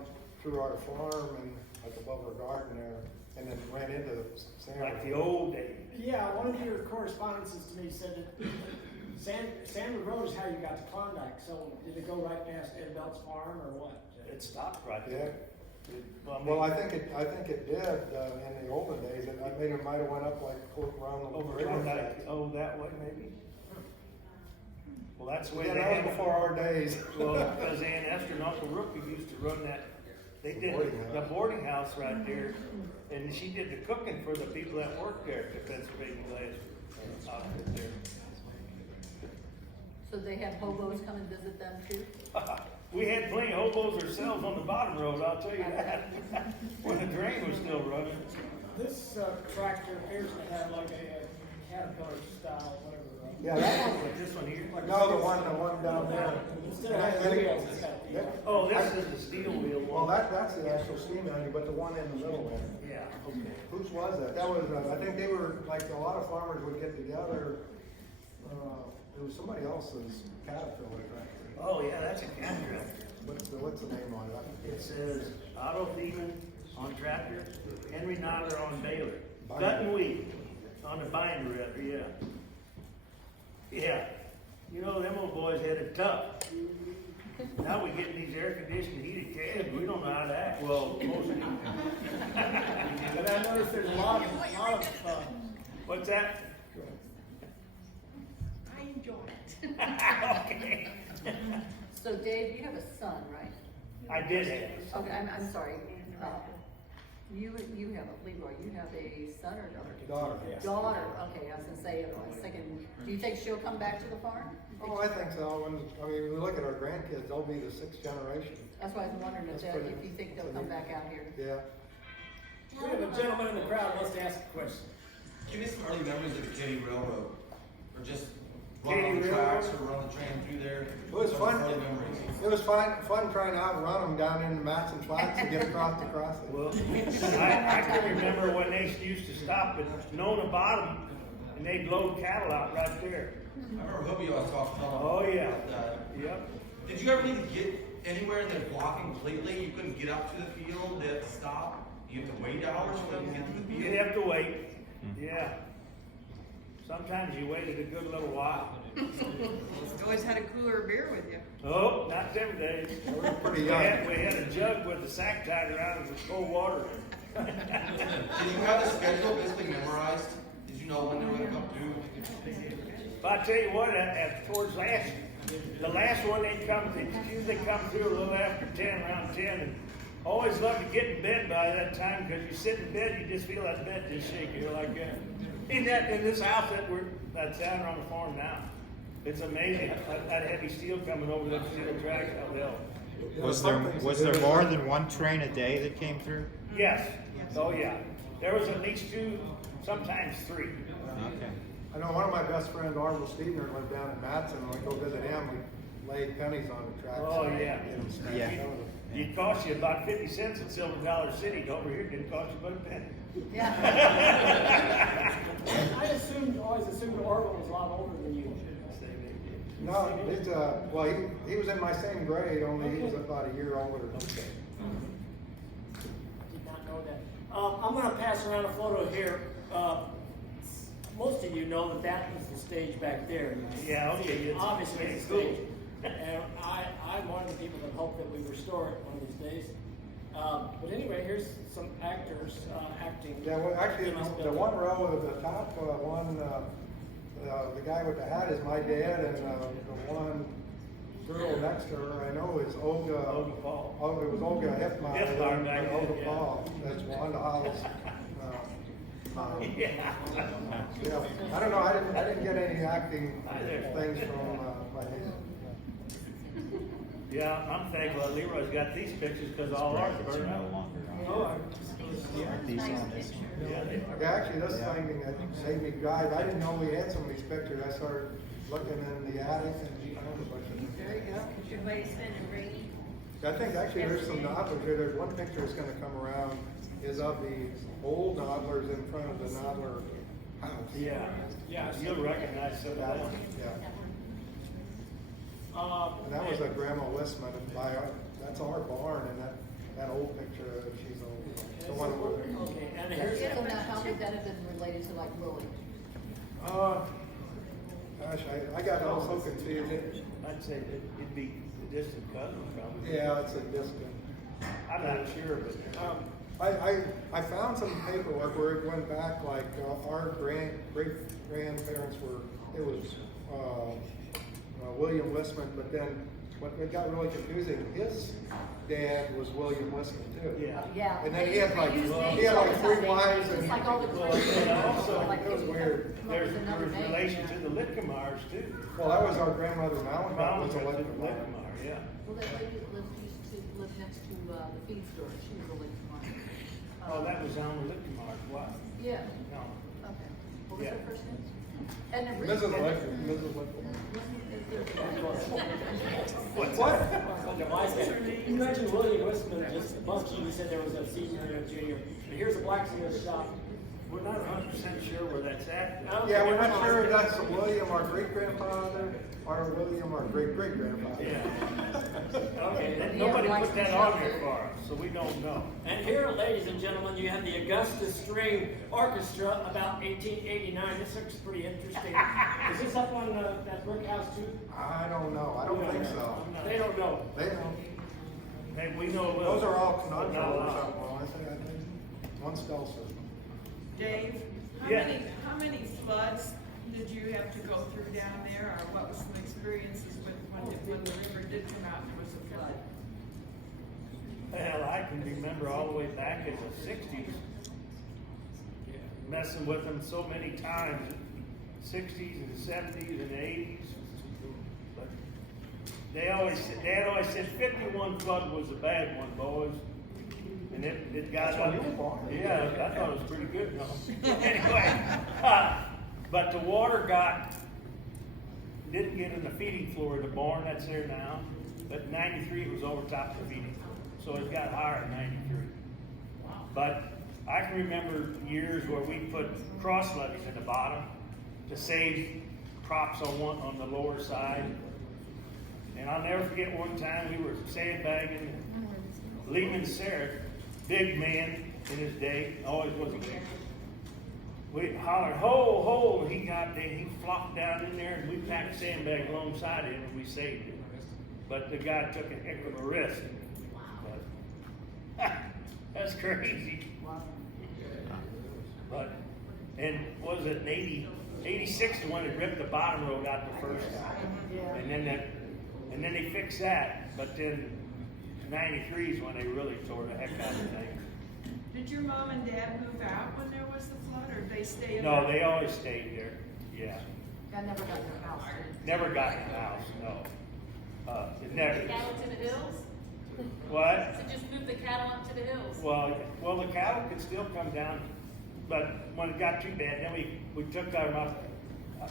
through our farm, and like above our garden there, and then ran into the sand. Like the old days. Yeah, one of your correspondences to me said that Sandwood Road is how you got to Klondike, so did it go right past Ed Belt's farm or what? It stopped right Yeah. there. Well, I think it did, in the olden days, it might have went up like around the Over railroad Klondike, tracks. oh, that way maybe? Well, that's the way Yeah, they that had was before our days. Well, because Aunt Esther and Uncle Rookie used to run that, they did Boarding the house. boarding house right there, and she did the cooking for the people that worked there at the Pennsylvania Glass outfit there. So they have hobos come and visit them too? We had plenty of hobos ourselves on the bottom road, I'll tell you that, when the drain was still running. This tractor appears to have like a Caterpillar style, whatever. Yeah, that one. Like this one here? No, the one down there. Instead of having wheels, it's got a wheel. Oh, this is the steel wheel Well, one. that's the actual steam engine, but the one in the middle there. Yeah, okay. Whose was that? That was, I think they were, like, a lot of farmers would get together. It was somebody else's Caterpillar tractor. Oh, yeah, that's a cat tractor. What's the name on it? It says Otto Thielen on tractor, Henry Nadler on baler. Cut and weed on the binder rather, yeah. Yeah, you know, them old boys had it tough. Now we get these air conditioned heated cabs, we don't know how to act, well, most of them. But I noticed there's a lot of, What's that? I enjoy it. Okay. So Dave, you have a son, right? I did have. Okay, I'm sorry. You have a, Leroy, you have a son or daughter? Daughter. Daughter, okay, I was gonna say, I was thinking, do you think she'll come back to the farm? Oh, I think so. When we look at our grandkids, they'll be the 6th generation. That's why I was wondering if, That's pretty- if you think they'll come back out here. Yeah. we have a gentleman in the crowd who wants to ask a question. Give me some early memories of the Katy Railroad, or just run Katy on the tracks Railroad? or run the train through there. It was Some fun. Early memories. It was fun trying to outrun them down in the Matson Flats to get across the crossing. Well, I can remember when they used to stop at Nona Bottom and they'd load cattle out right there. I remember Hubby always talked about. Oh, yeah. about that. Yep. Did you ever need to get anywhere and they're blocking completely? You couldn't get up to the field, they had to stop? You have to wait hours for them to get to the field? You'd have to wait, yeah. Sometimes you waited a good little while. You always had a cooler of beer with you. Oh, not them days. Pretty We young. had a jug with a sack tied around it with cold water. Did you have the schedule basically memorized? Did you know when they were gonna come through? But I tell you what, towards the last one they'd usually come through a little after 10, around 10, and always loved to get in bed by that time, because you sit in bed, you just feel that bed just shake, you're like, in this house that's down on the farm now. It's amazing, that heavy steel coming over that steel tracks, how they'll. Was there more than one train a day that came through? Yes, oh yeah, there was at least 2, sometimes 3. Okay. I know one of my best friends, Arnold Steedner, lived down in Matson. When we go visit him, we laid pennies on the tracks. Oh, yeah. Yeah. It cost you about 50 cents in Silver Dollar City. Over here, it didn't cost you but a penny. Yeah. I always assumed Orwell was a lot older than you. No, it's, well, he was in my same grade, only he was about a year older. Okay. Did not know that. I'm gonna pass around a photo here. Most of you know that was the stage back there. Yeah, okay. It's Obviously, it's the cool. stage. And I'm one of the people that hope that we restore it one of these days. But anyway, here's some actors acting. Yeah, well, actually, in this the building. one row of the top one, the guy with the hat is my dad, and the one girl next to her, I know, is Olga. Olga Paul. Oh, it was Olga Hefmeyer. Hefmeyer back then, Olga yeah. Paul. That's Wanda Hollis. Yeah. Yeah, I don't know. I didn't get any acting Either. things from my dad. Yeah, I'm thankful that Leroy's got these pictures because all ours Brackets are burned no out. longer Oh, on. Aren't these on this one? Yeah, they are. Yeah, actually, this thing that made me drive. I didn't know we had some of these pictures. I started looking in the attic and found a bunch of them. There you go. Good way to spend a rainy. I think actually there's some Nadlers here. There's one picture that's gonna come around, is of the old Nadlers in front of the Nadler house. Yeah. Yeah, I see. You'll recognize some of That them. one, yeah. And that was a Grandma Listman, that's our barn, and that that old picture, she's old. The one where they. Okay, and here's, So now how would that have been related to like Lily? Gosh, I got also confused. I'd say that it'd be the distant cousin probably. Yeah, it's a distant. I'm not sure, but. I found some paperwork where it went back like our great grandparents were, it was William Westman, but then what it got really confusing, his dad was William Westman too. Yeah. Yeah. And then he had like, They use names he had all like the 3 time. wives and. It's like all the Well, twins. and also, Like it was they weird. come up with another There's name. relation to the Litkamars too. Well, that was our grandmother Malachi was a Mom Lincoln. Litkamar, yeah. Well, that lady that used to live next to the feed store, she was a late one. Oh, that was Alma Litkamar's wife. Yeah, No. okay. What was Yeah. her first name? And then Mrs. Lincoln, Mrs. Lincoln. what? You mentioned William Westman, just Bucky, you said there was a senior and a junior, but here's a blacksmith shop. We're not 100% sure where that's at. Yeah, we're not sure if that's William, our great-grandfather, or William, our great-great-grandfather. Yeah. Okay, And Yeah, nobody like put that the on shop. there for us, so we don't know. and here, ladies and gentlemen, you have the Augusta String Orchestra, about 1889. This looks pretty interesting. Is this up on that brick house too? I don't know, I don't think so. They don't know. They don't. Maybe we know a little. Those are all but conundrums not a or lot. something, honestly, I think. One skull system. Dave, Yeah. how many floods did you have to go through down there, or what was some experiences with when the river did come out and there was a flood? Well, I can remember all the way back in the 60s, messing with them so many times, 60s and 70s and 80s. But Dad always said 51 flood was a bad one, boys. And it got That's up. when you were born. Yeah, I thought it was pretty good. No. Anyway, but the water didn't get in the feeding floor of the barn that's there now. But in 93 it was over top of the feeding floor. So it got higher in 93. But I can remember years where we put cross levees in the bottom to save crops on the lower side. And I'll never forget one time we were sandbagging Lehman Serra, big man in his day, always was a big. We hollered, ho, ho, he got there, he flopped down in there and we packed sandbag alongside him and we saved him. But the guy took a heck of a risk. But, that's crazy. But, and was it in 86 the one that ripped the bottom road out the first time? And then they fixed that, but then 93 is when they really tore the heck out of things. Did your mom and dad move out when there was the flood, or did they stay in? No, they always stayed there, yeah. I never got their house. Never got in the house, no. It never. Cattle to the hills? What? So just move the cattle up to the hills? Well, the cattle could still come down, but when it got too bad, then we took them up.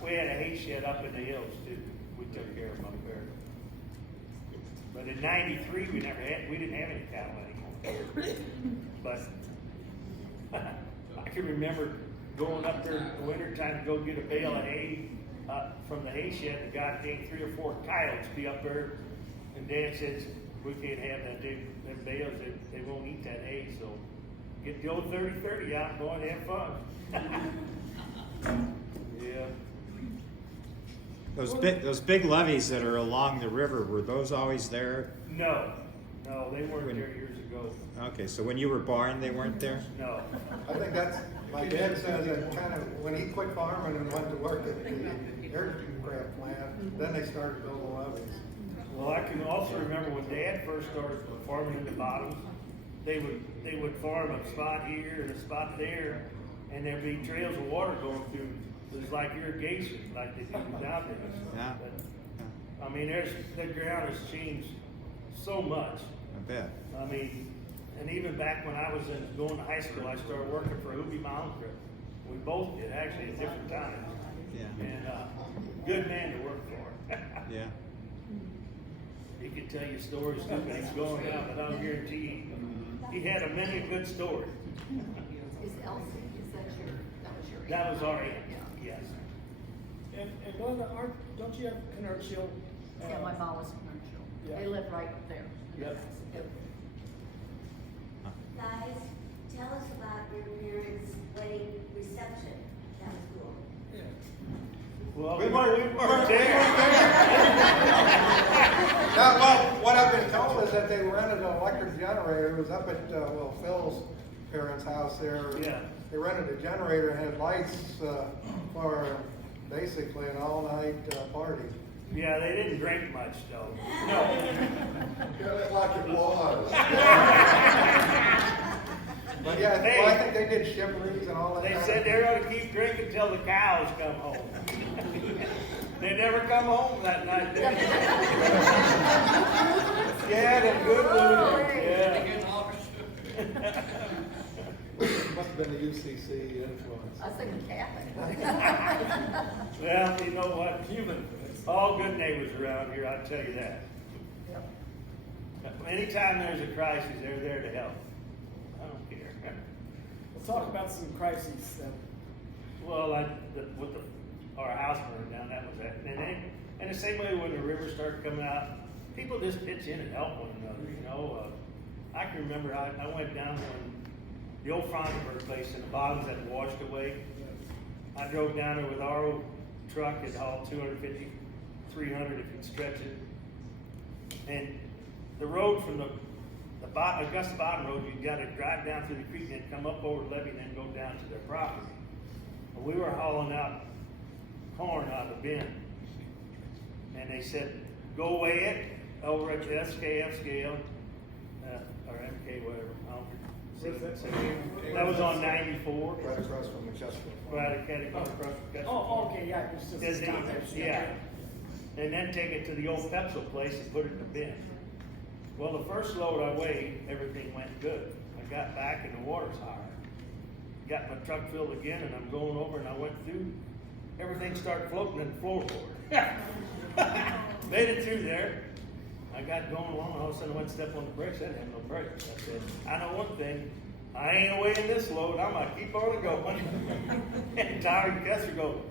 We had a hay shed up in the hills too. We took care of them up there. But in 93, we didn't have any cattle anymore. But I can remember going up there in the wintertime to go get a bale of hay from the hay shed. The guy came 3 or 4 coyotes be up there, and Dad says, we can't have that. Them bales, they won't eat that hay, so get the old 30-30 out and go and have fun. Yeah. Those big levees that are along the river, were those always there? No, they weren't there years ago. Okay, so when you were born, they weren't there? No. I think that's, my dad says that kind of, when he quit farming and went to work at the aircraft plant, then they started building levees. Well, I can also remember when Dad first started farming in the bottoms, they would farm a spot here and a spot there, and there'd be trails of water going through. It was like irrigation, like they do nowadays. Yeah. But, I mean, the ground has changed so much. I bet. I mean, and even back when I was going to high school, I started working for Hoopy Mountain Crew. We both did, actually, at different times. Yeah. And good man to work for. Yeah. He could tell you stories of things going on, but I'll guarantee you, he had a many a good story. Is Elsie, that was your? That was our aunt, yes. And Glenda, don't you have commercial? Yeah, my mom was commercial. Yeah. They live right there. Yep. Yep. guys, tell us about your parents' wedding reception. That was cool. Well, We we weren't- weren't there. Now, well, what I've been told is that they rented an electric generator. It was up at, Phil's parents' house there. Yeah. They rented a generator and had lights, for basically an all-night, party. Yeah, they didn't drink much though. Like it was. But yeah, Hey. well, I think they did chivalries and all that. They kind said of- they're gonna keep drinking till the cows come home. They never come home that night, did they? Yeah, they're good mood, yeah. Must have been the UCC influence. I was thinking Catholic. Well, you know what, all good neighbors around here, I'll tell you that. Yep. Anytime there's a crisis, they're there to help. I don't care. Let's talk about some crises. Well, our house burned down, that was that. And the same way when the river started coming out, people just pitch in and help one another, you know. I can remember I went down when the old Fronsburg place and the bottoms had washed away. I drove down there with our old truck, it hauled 250, 300 if you can stretch it. And the road from the Augusta Bottom Road, you gotta drive down through the creek and then come up over the levee and then go down to their property. Well, we were hauling out corn out of the bin. And they said, go weigh it over at the SKF scale, or MK, whatever. That was on 94. Right across from the Chesterfield. Right, across from Chesterfield. Oh, okay, yeah, it's just a stop there. Yeah. And then take it to the old Pepsi place and put it in the bin. Well, the first load I weighed, everything went good. I got back and the water's higher. Got my truck filled again and I'm going over and I went through. Everything started floating in the floorboard. Made it through there. I got going along and all of a sudden I went to step on the brakes. I didn't have no brakes. I said, I know one thing. I ain't weighing this load. I'm going to keep on going. And Tyler and Kessler go,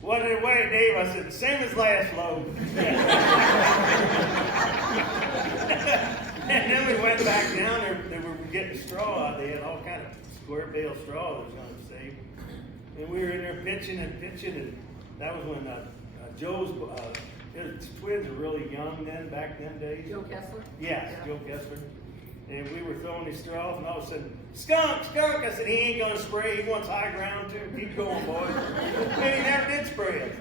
what did it weigh, Dave? I said, the same as last load. And then we went back down there. They were getting straw out. They had all kind of square bale straw that was going to save. And we were in there pitching. And that was when Joe's his twins were really young then, back then days. Joe Kessler? Yes, Yeah. Joe Kessler. And we were throwing these straws, and all of a sudden, skunk! I said, he ain't gonna spray. He wants high ground too. Keep going, boys. And he never did spray it.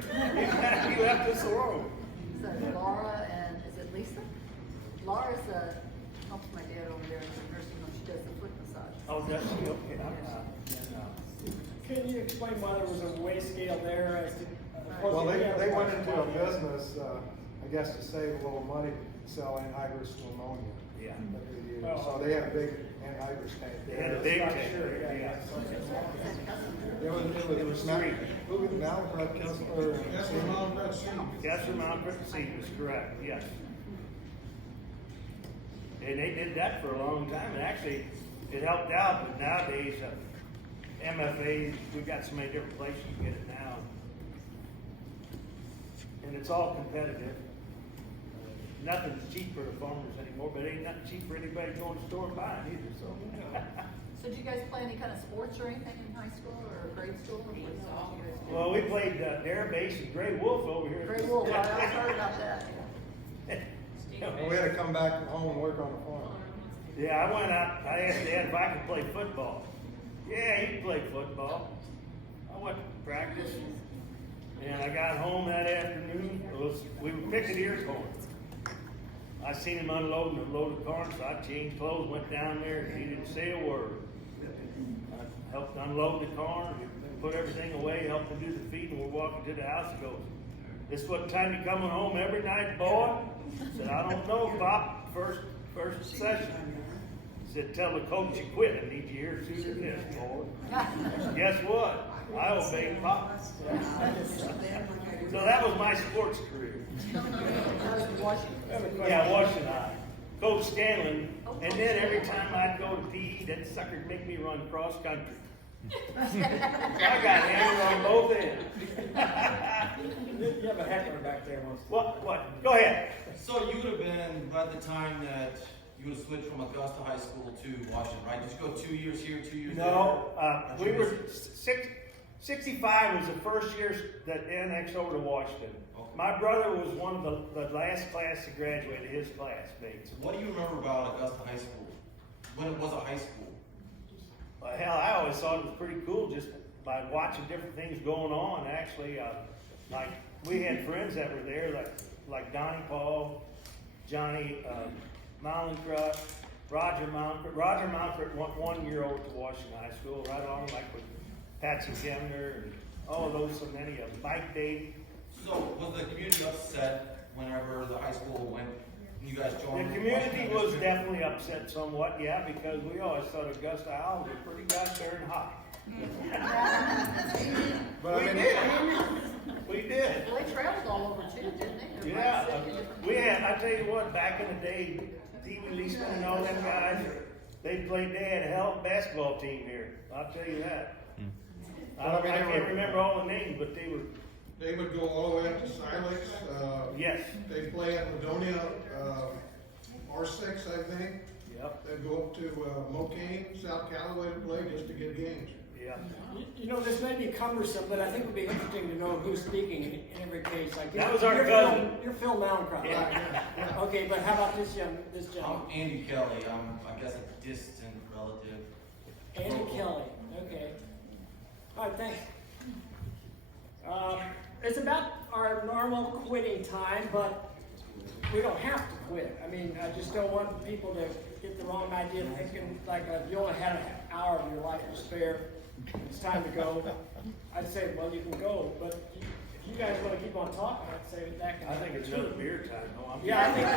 He left us alone. So Laura and, is it Lisa? Laura's, helps my dad over there in the nursing home. She does the foot massage. Oh, that's okay. Can you explain why there was a weigh scale there as to? Well, they went into a business, I guess to save a little money, selling anhydrous ammonia. Yeah. Every year. Oh. So they had a big anhydrous tank. They had a big Not tank. sure, Yeah. It was three. Malcolm Kessler and Kessler Mount Seed was correct, yes. And they did that for a long time, and actually, it helped out, but nowadays, MFA, we've got so many different places you get it now. And it's all competitive. Nothing's cheap for the farmers anymore, but ain't nothing cheap for anybody going to the store and buying either, so. So did you guys play any kind of sports or anything in high school or grade school? Or what did you guys do? Well, we played air base and Gray Wolf over here. Gray Wolf, I always heard about that. Well, we had to come back from home and work on the farm. Yeah, I went out, I asked Dad if I could play football. Yeah, he can play football. I went to practice, and I got home that afternoon. We were picking ear corn. I seen him unloading a load of corn, so I changed clothes, went down there, and he didn't say a word. I helped unload the corn, put everything away, helped him do the feed, and we're walking to the house. He goes, "This what time you coming home every night, boy?" I said, "I don't know, Pop. First session." He said, "Tell the coach you quit. I need you here sooner than this, boy." Guess what? I obeyed Pop. So that was my sports career. Yeah, Washington High. Coach Scanlon, and then every time I'd go to PE, that sucker'd make me run cross country. So I got hammered on both ends. You have a heckler back there. What? Go ahead. So you would have been, by the time that you would have switched from Augusta High School to Washington, right? Did you go 2 years here, 2 years No, there? we were 65 was the first year that annexed over to Washington. Okay. My brother was one of the last class to graduate, his classmates. What do you remember about Augusta High School? When it was a high school? Well, hell, I always thought it was pretty cool just by watching different things going on. Actually, like we had friends that were there, like Donnie Paul, Johnny Malencrut, Roger Malencrut. Roger Malencrut went 1 year old to Washington High School, right along like with Patsy Kemner and all of those, so many of them. Mike Dave. So was the community upset whenever the high school went, you guys The joined? community was definitely upset somewhat, yeah, because we always thought Augusta Isles was pretty goddamn hot. But I We mean, did. We did. Well, they traveled all over too, didn't they? Yeah, Everybody said different we had, I tell you what, back in the day, Stevie Leeson and all them guys, they had a hell of a basketball team here, I'll tell you that. I can't remember all the names, but they were, They would go all the way up to Silex. yes, They play at Ladonia, R6, I think. yep, They'd go up to Mocaine, South Callaway to play just to get games. yeah. You know, this may be cumbersome, but I think it would be interesting to know who's speaking in every case. Like That was our you're cousin. You're Phil Malencrot. Yeah. Right? Okay, but how about this gentleman? I'm Andy Kelly. I'm, I guess, a distant relative. Andy Kelly. Okay. All right, thanks. It's about our normal quitting time, but we don't have to quit. I mean, I just don't want people to get the wrong idea thinking like you only had an hour of your life to spare. It's time to go. I'd say, well, you can go, but if you guys want to keep on talking, I'd say that can. I think it's another beer time, though. Yeah, I think.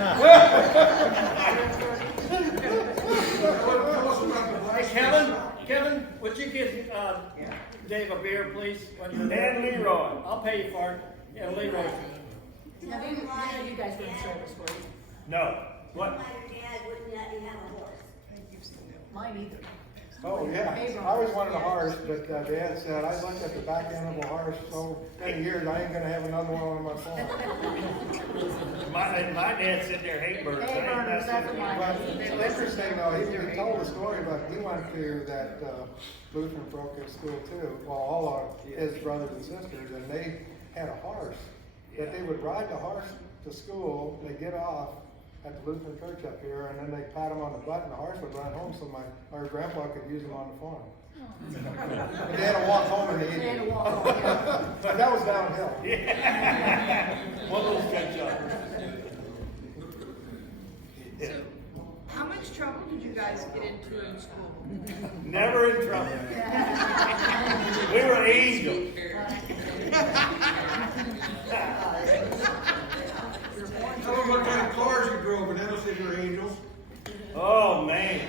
Hey, Kevin, would you give Dave a beer, please? And Leroy. I'll pay you for it. Yeah, Leroy. Now, you guys wouldn't service, were you? No, what? Why your dad wouldn't let you have a horse? Mine either. oh yeah, I always wanted a horse, but Dad said, I looked at the back end of a horse so many years, I ain't gonna have another one on my farm. My dad sitting there hating birds. I ain't Burners, that's messing what with mine it. But it's interesting though, he told the story, but we went to that Lutheran parochial school too, well, all his brothers and sisters, and they had a horse. That they would ride the horse to school, they get off at the Lutheran church up here, and then they pat him on the butt, and the horse would run home so our grandpa could use him on the farm. But they had to walk home in the They had to evening. walk home, yeah. But that was downhill. One of those good jobs. How much trouble did you guys get into in school? Never in trouble. We were angels. Tell them what kind of cars you drove, and that'll say you're angels. Oh, man.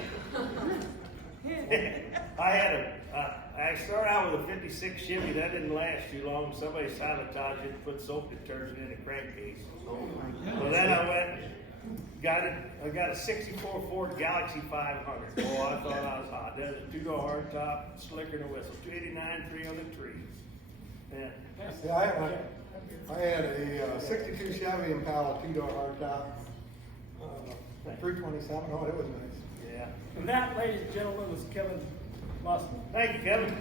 I started out with a 56 Chevy. That didn't last too long. Somebody sabotaged it and put soap detergent in a crankcase. So then I went, I got a 64 Ford Galaxy 500. Boy, I thought I was hot. That was a two-door hardtop, slicker than a whistle. 289, 303. Yeah. Yeah, I had a 62 Chevy Impala, two-door hardtop, 327. Oh, it was nice. Yeah. And that, ladies and gentlemen, was Kevin Musselman. Thank you, Kevin.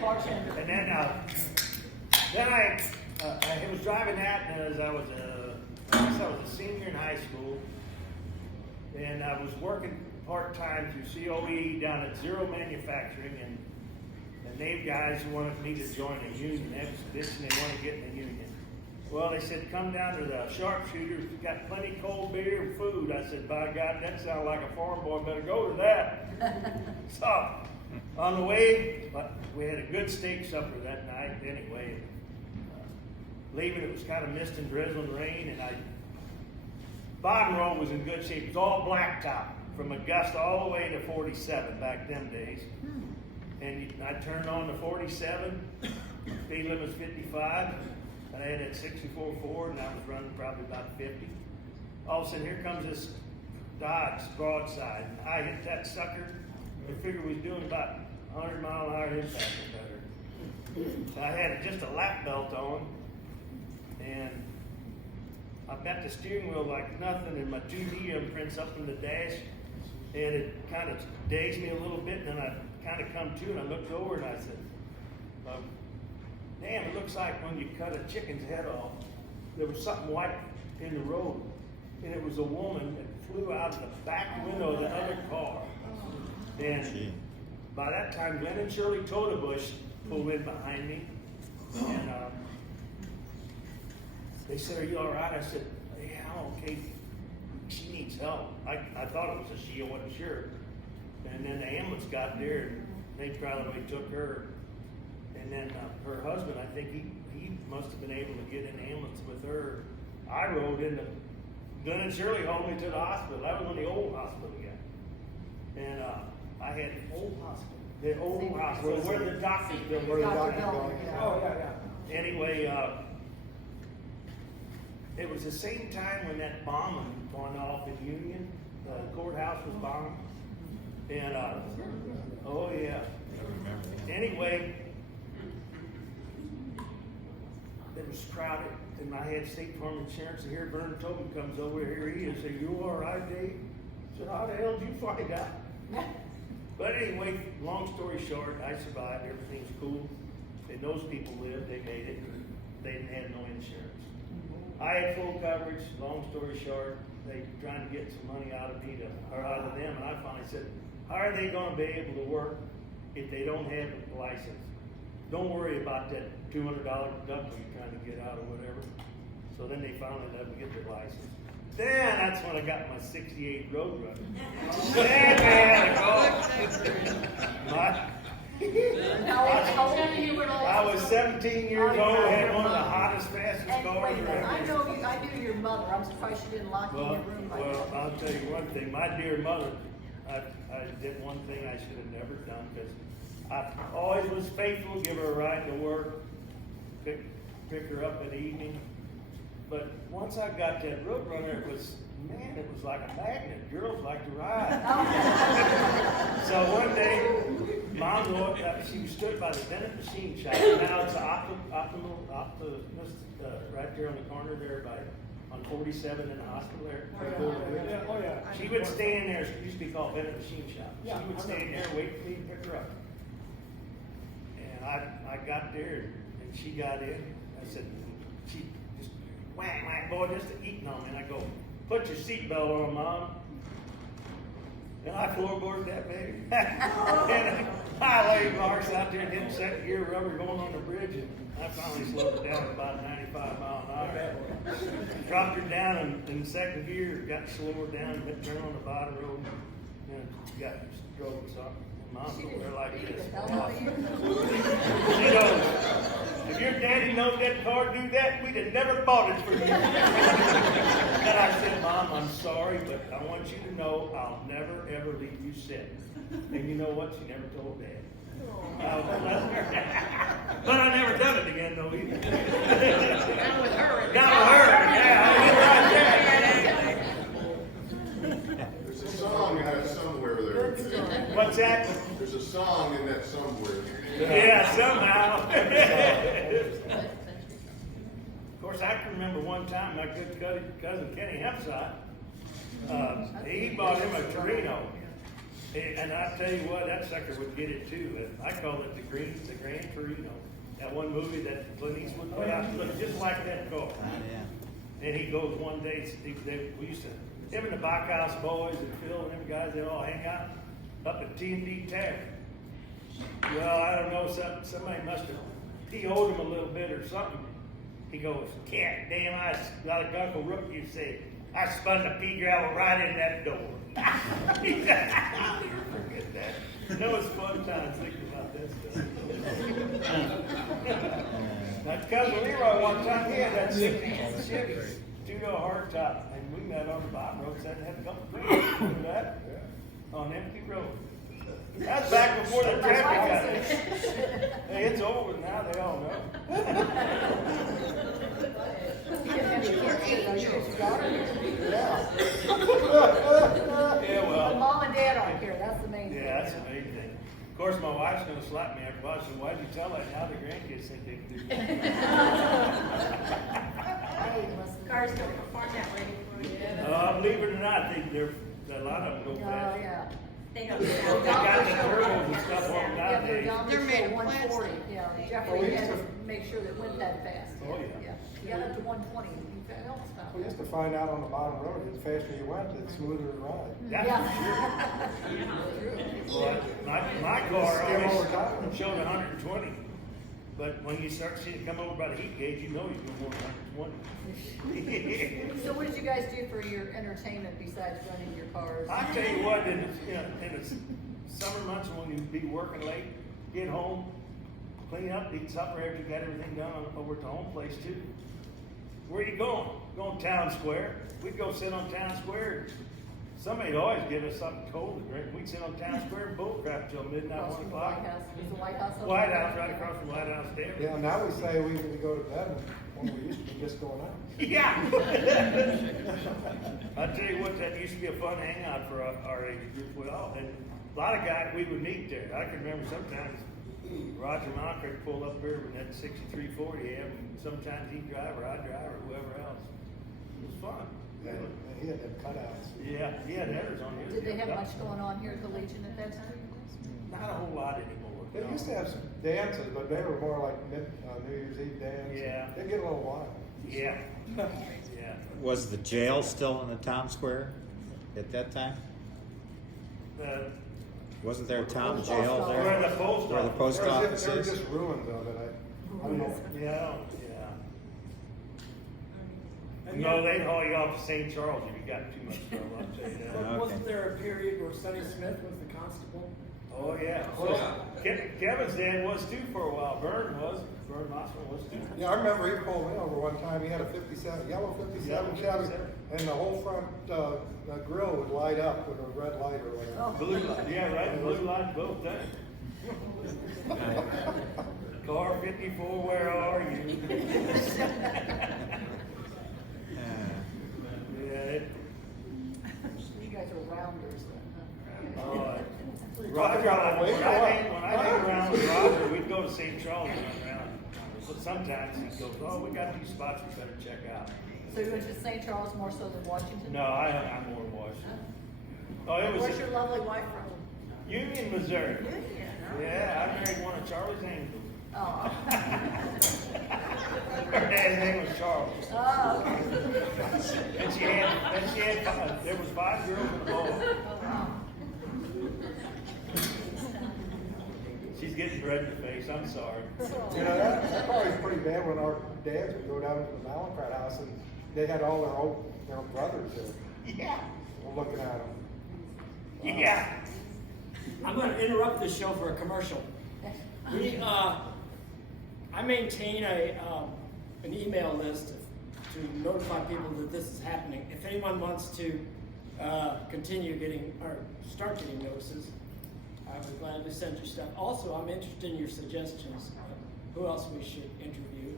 Bartender. And then I was driving that as I was a senior in high school, and I was working part-time through COE down at Zero Manufacturing, and they guys wanted me to join a union expedition. They wanted to get in the union. Well, they said, come down to the Sharpshooters. We've got plenty of cold beer and food. I said, by God, that sounds like a farm boy. Better go to that. So, on the way, we had a good steak supper that night. Anyway, leaving, it was kind of mist and drizzling rain, and bottom road was in good shape. It was all blacktop from Augusta all the way to 47 back them days. And I turned on the 47, speed limit was 55, and I had that 64 Ford, and I was running probably about 50. All of a sudden, here comes this Dodge broadside. I hit that sucker. I figured we was doing about 100-mile-an-hour impact or better. So I had just a lap belt on, and I bent the steering wheel like nothing, and my 2D imprints up in the dash. And it kind of dazed me a little bit, and then I kind of come to and I looked over and I said, damn, it looks like when you cut a chicken's head off, there was something white in the road, and it was a woman that flew out of the back window of the other car. And by that time, Glenn and Shirley Totebush pulled in behind me, and they said, "Are you all right?" I said, "Yeah, I'm okay. She needs help." I thought it was a she, I wasn't sure. And then the ambulance got there, and they probably took her. And then her husband, I think he must have been able to get in the ambulance with her. I rode into Glenn and Shirley hauled me to the hospital. That was when the old hospital again. And I had the old hospital where the doctor's building. Where the doctor's building. Oh, yeah. Anyway, it was the same time when that bombing went off in Union. The courthouse was bombed. And, oh yeah. Anyway, it was crowded, and I had State Farm Insurance, and here Vern Tobin comes over, here he is, said, "You all right, Dave?" I said, "How the hell did you find out?" But anyway, long story short, I survived, everything's cool, and those people lived, they made it, they didn't have no insurance. I had full coverage, long story short, they trying to get some money out of me or out of them, and I finally said, "How are they gonna be able to work if they don't have a license? Don't worry about that $200 deductible you're trying to get out or whatever." So then they finally let me get their license. Then that's when I got my '68 Roadrunner. Then How old are you when all I was 17 years old, had one of the hottest, fastest And cars wait a minute, I around. knew your mother. I'm surprised she didn't lock you in your room like Well, that. I'll tell you one thing, my dear mother, I did one thing I should have never done, because I always was faithful, give her a ride to work, pick her up in the evening. But once I got that Roadrunner, it was like a magnet. Girls like to ride. So one day, Mom walked up, she stood by the Bennett Machine Shop. Now it's Optimus, right there on the corner there on 47 in the hospital there. Oh, yeah. She would stand there, it used to be called Bennett Machine Shop. She Yeah, would stand there, wait for me to pick her up. And I got there, and she got in. I said, she just whack, boy, just eating on me. And I go, "Put your seatbelt on, Mom." And I floorboarded that baby. And highway marks out there, getting second gear rubber going on the bridge, and I finally slowed it down to about 95 miles an hour. Dropped her down in second gear, got slower down, went turn on the bottom road, and got drove something. Mom's over there like this. She goes, "If your daddy knowed that car do that, we'd have never bought it for you." And I said, "Mom, I'm sorry, but I want you to know I'll never, ever leave you sick." And you know what? She never told Dad. But I never done it again, though, either. Not with her. Not with her, yeah. There's a song in that somewhere there. What's that? There's a song in that somewhere. Yeah, somehow. Of course, I can remember one time my good cousin Kenny Hempside, he bought him a Torino. And I tell you what, that sucker would get it too. I call it the Grand Torino. That one movie that Clint Eastwood put out, looked just like that car. And he goes one day, we used to, him and the Backhouse boys and Phil and them guys, they all hang out up at T&D Tavern. Well, I don't know, somebody must have PO'd him a little bit or something. He goes, "Cat, damn, like Uncle Rook used to say, I spun the pea gravel right in that door." He said, I'll never forget that. That was fun times thinking about that stuff. My cousin Leroy one time, he had that Chevy two-door hardtop, and we met on the bottom road, sat and had a couple of drinks. Remember that? On an empty road. That's back before the traffic got in. Hey, it's over now, they all know. Yeah, well. Mom and Dad aren't here, that's the main thing. Yeah, that's the main thing. Of course, my wife's gonna slap me after a while. So why'd you tell her? Now the grandkids think they can do that. Cars don't perform that way anymore. Believe it or not, A lot of them go Oh, fast. yeah. They don't. They got the turbos and stuff on Yeah, nowadays. they're made of one forty, plastic. yeah, Well, Jeffrey we had used to to- make sure that it went that fast. Oh, yeah. You got up to 120, you fell, stop. We used to find out on the bottom road, the faster you went, the smoother the ride. Yeah. Well, my car Skim over always top. showed 120, but when you start seeing it come over by the heat gauge, you know you're going more than 120. So what did you guys do for your entertainment besides running your cars? I tell you what, in the summer months when you'd be working late, get home, clean up, eat supper after you got everything done over at the home place too. Where you going? Going Town Square. We'd go sit on Town Square. Somebody'd always give us something cold to drink. We'd sit on Town Square and bull crap till midnight, Across 1 from the o'clock. White House, is the White House open? White House, right across from the White House there. Yeah, now we say we go to bed when we used to be just going out. Yeah. I tell you what, that used to be a fun hangout for our age group. Well, and a lot of guys we would meet there. I can remember sometimes Roger Mocker would pull up here with that 6340 and sometimes he'd drive or I'd drive or whoever else. It was fun. Yeah, he had them cutouts. Yeah, he had headers on here. Did they have much going on here at the Legion at that time? Not a whole lot anymore. They used to have some dances, but they were more like New Year's Eve dance. Yeah. They get a little wild. Yeah. Yeah. Was the jail still in the town square at that time? Wasn't there a town jail there? Where the post Where the office. post office There were is? just ruins of it. I don't know. Yeah, yeah. No, they'd haul you off to St. Charles if you got too much trouble, I'll tell you that. But wasn't there a period where Sonny Smith was the constable? Oh, yeah. Kevin's dad was too for a while. Vern Mossman was too. Yeah, I remember he pulled me over one time. He had a 57, yellow 57 Yellow Chevy, 57. and the whole front grill would light up with a red light or whatever. Blue light, yeah, right, blue light, both times. Car 54, where are you? Yeah, You guys are rounders then, huh? Roger, when I hang around with Roger, we'd go to St. Charles and run around. But sometimes he goes, oh, we got these spots we better check out. So you went to St. Charles more so than Washington? No, I'm more in Washington. Oh, it was Where's your lovely wife from? Union, Missouri. Union, huh? Yeah, I married one of Charlie's angels. Oh. Her dad's name was Charles. Oh, okay. And she had five, there was 5 girls and a boy. Oh, wow. She's getting red in the face, I'm sorry. You know, that probably was pretty bad when our dads would go down to the Mallinckrodt house and they had all their brothers there. Yeah. We're looking at them. Yeah. I'm going to interrupt this show for a commercial. I maintain an email list to notify people that this is happening. If anyone wants to continue getting or start getting notices, I would gladly send you stuff. Also, I'm interested in your suggestions of who else we should interview.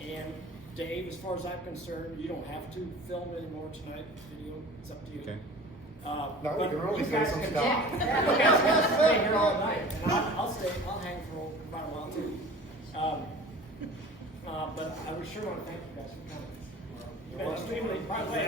And Dave, as far as I'm concerned, you don't have to film anymore tonight. Video, it's up to you. Okay. Now we But can really you say guys some can- stuff. You guys can stay here all night, and I'll stay. I'll hang for quite a while too. But I would sure want to thank you guys for coming. You've been extremely. By the way,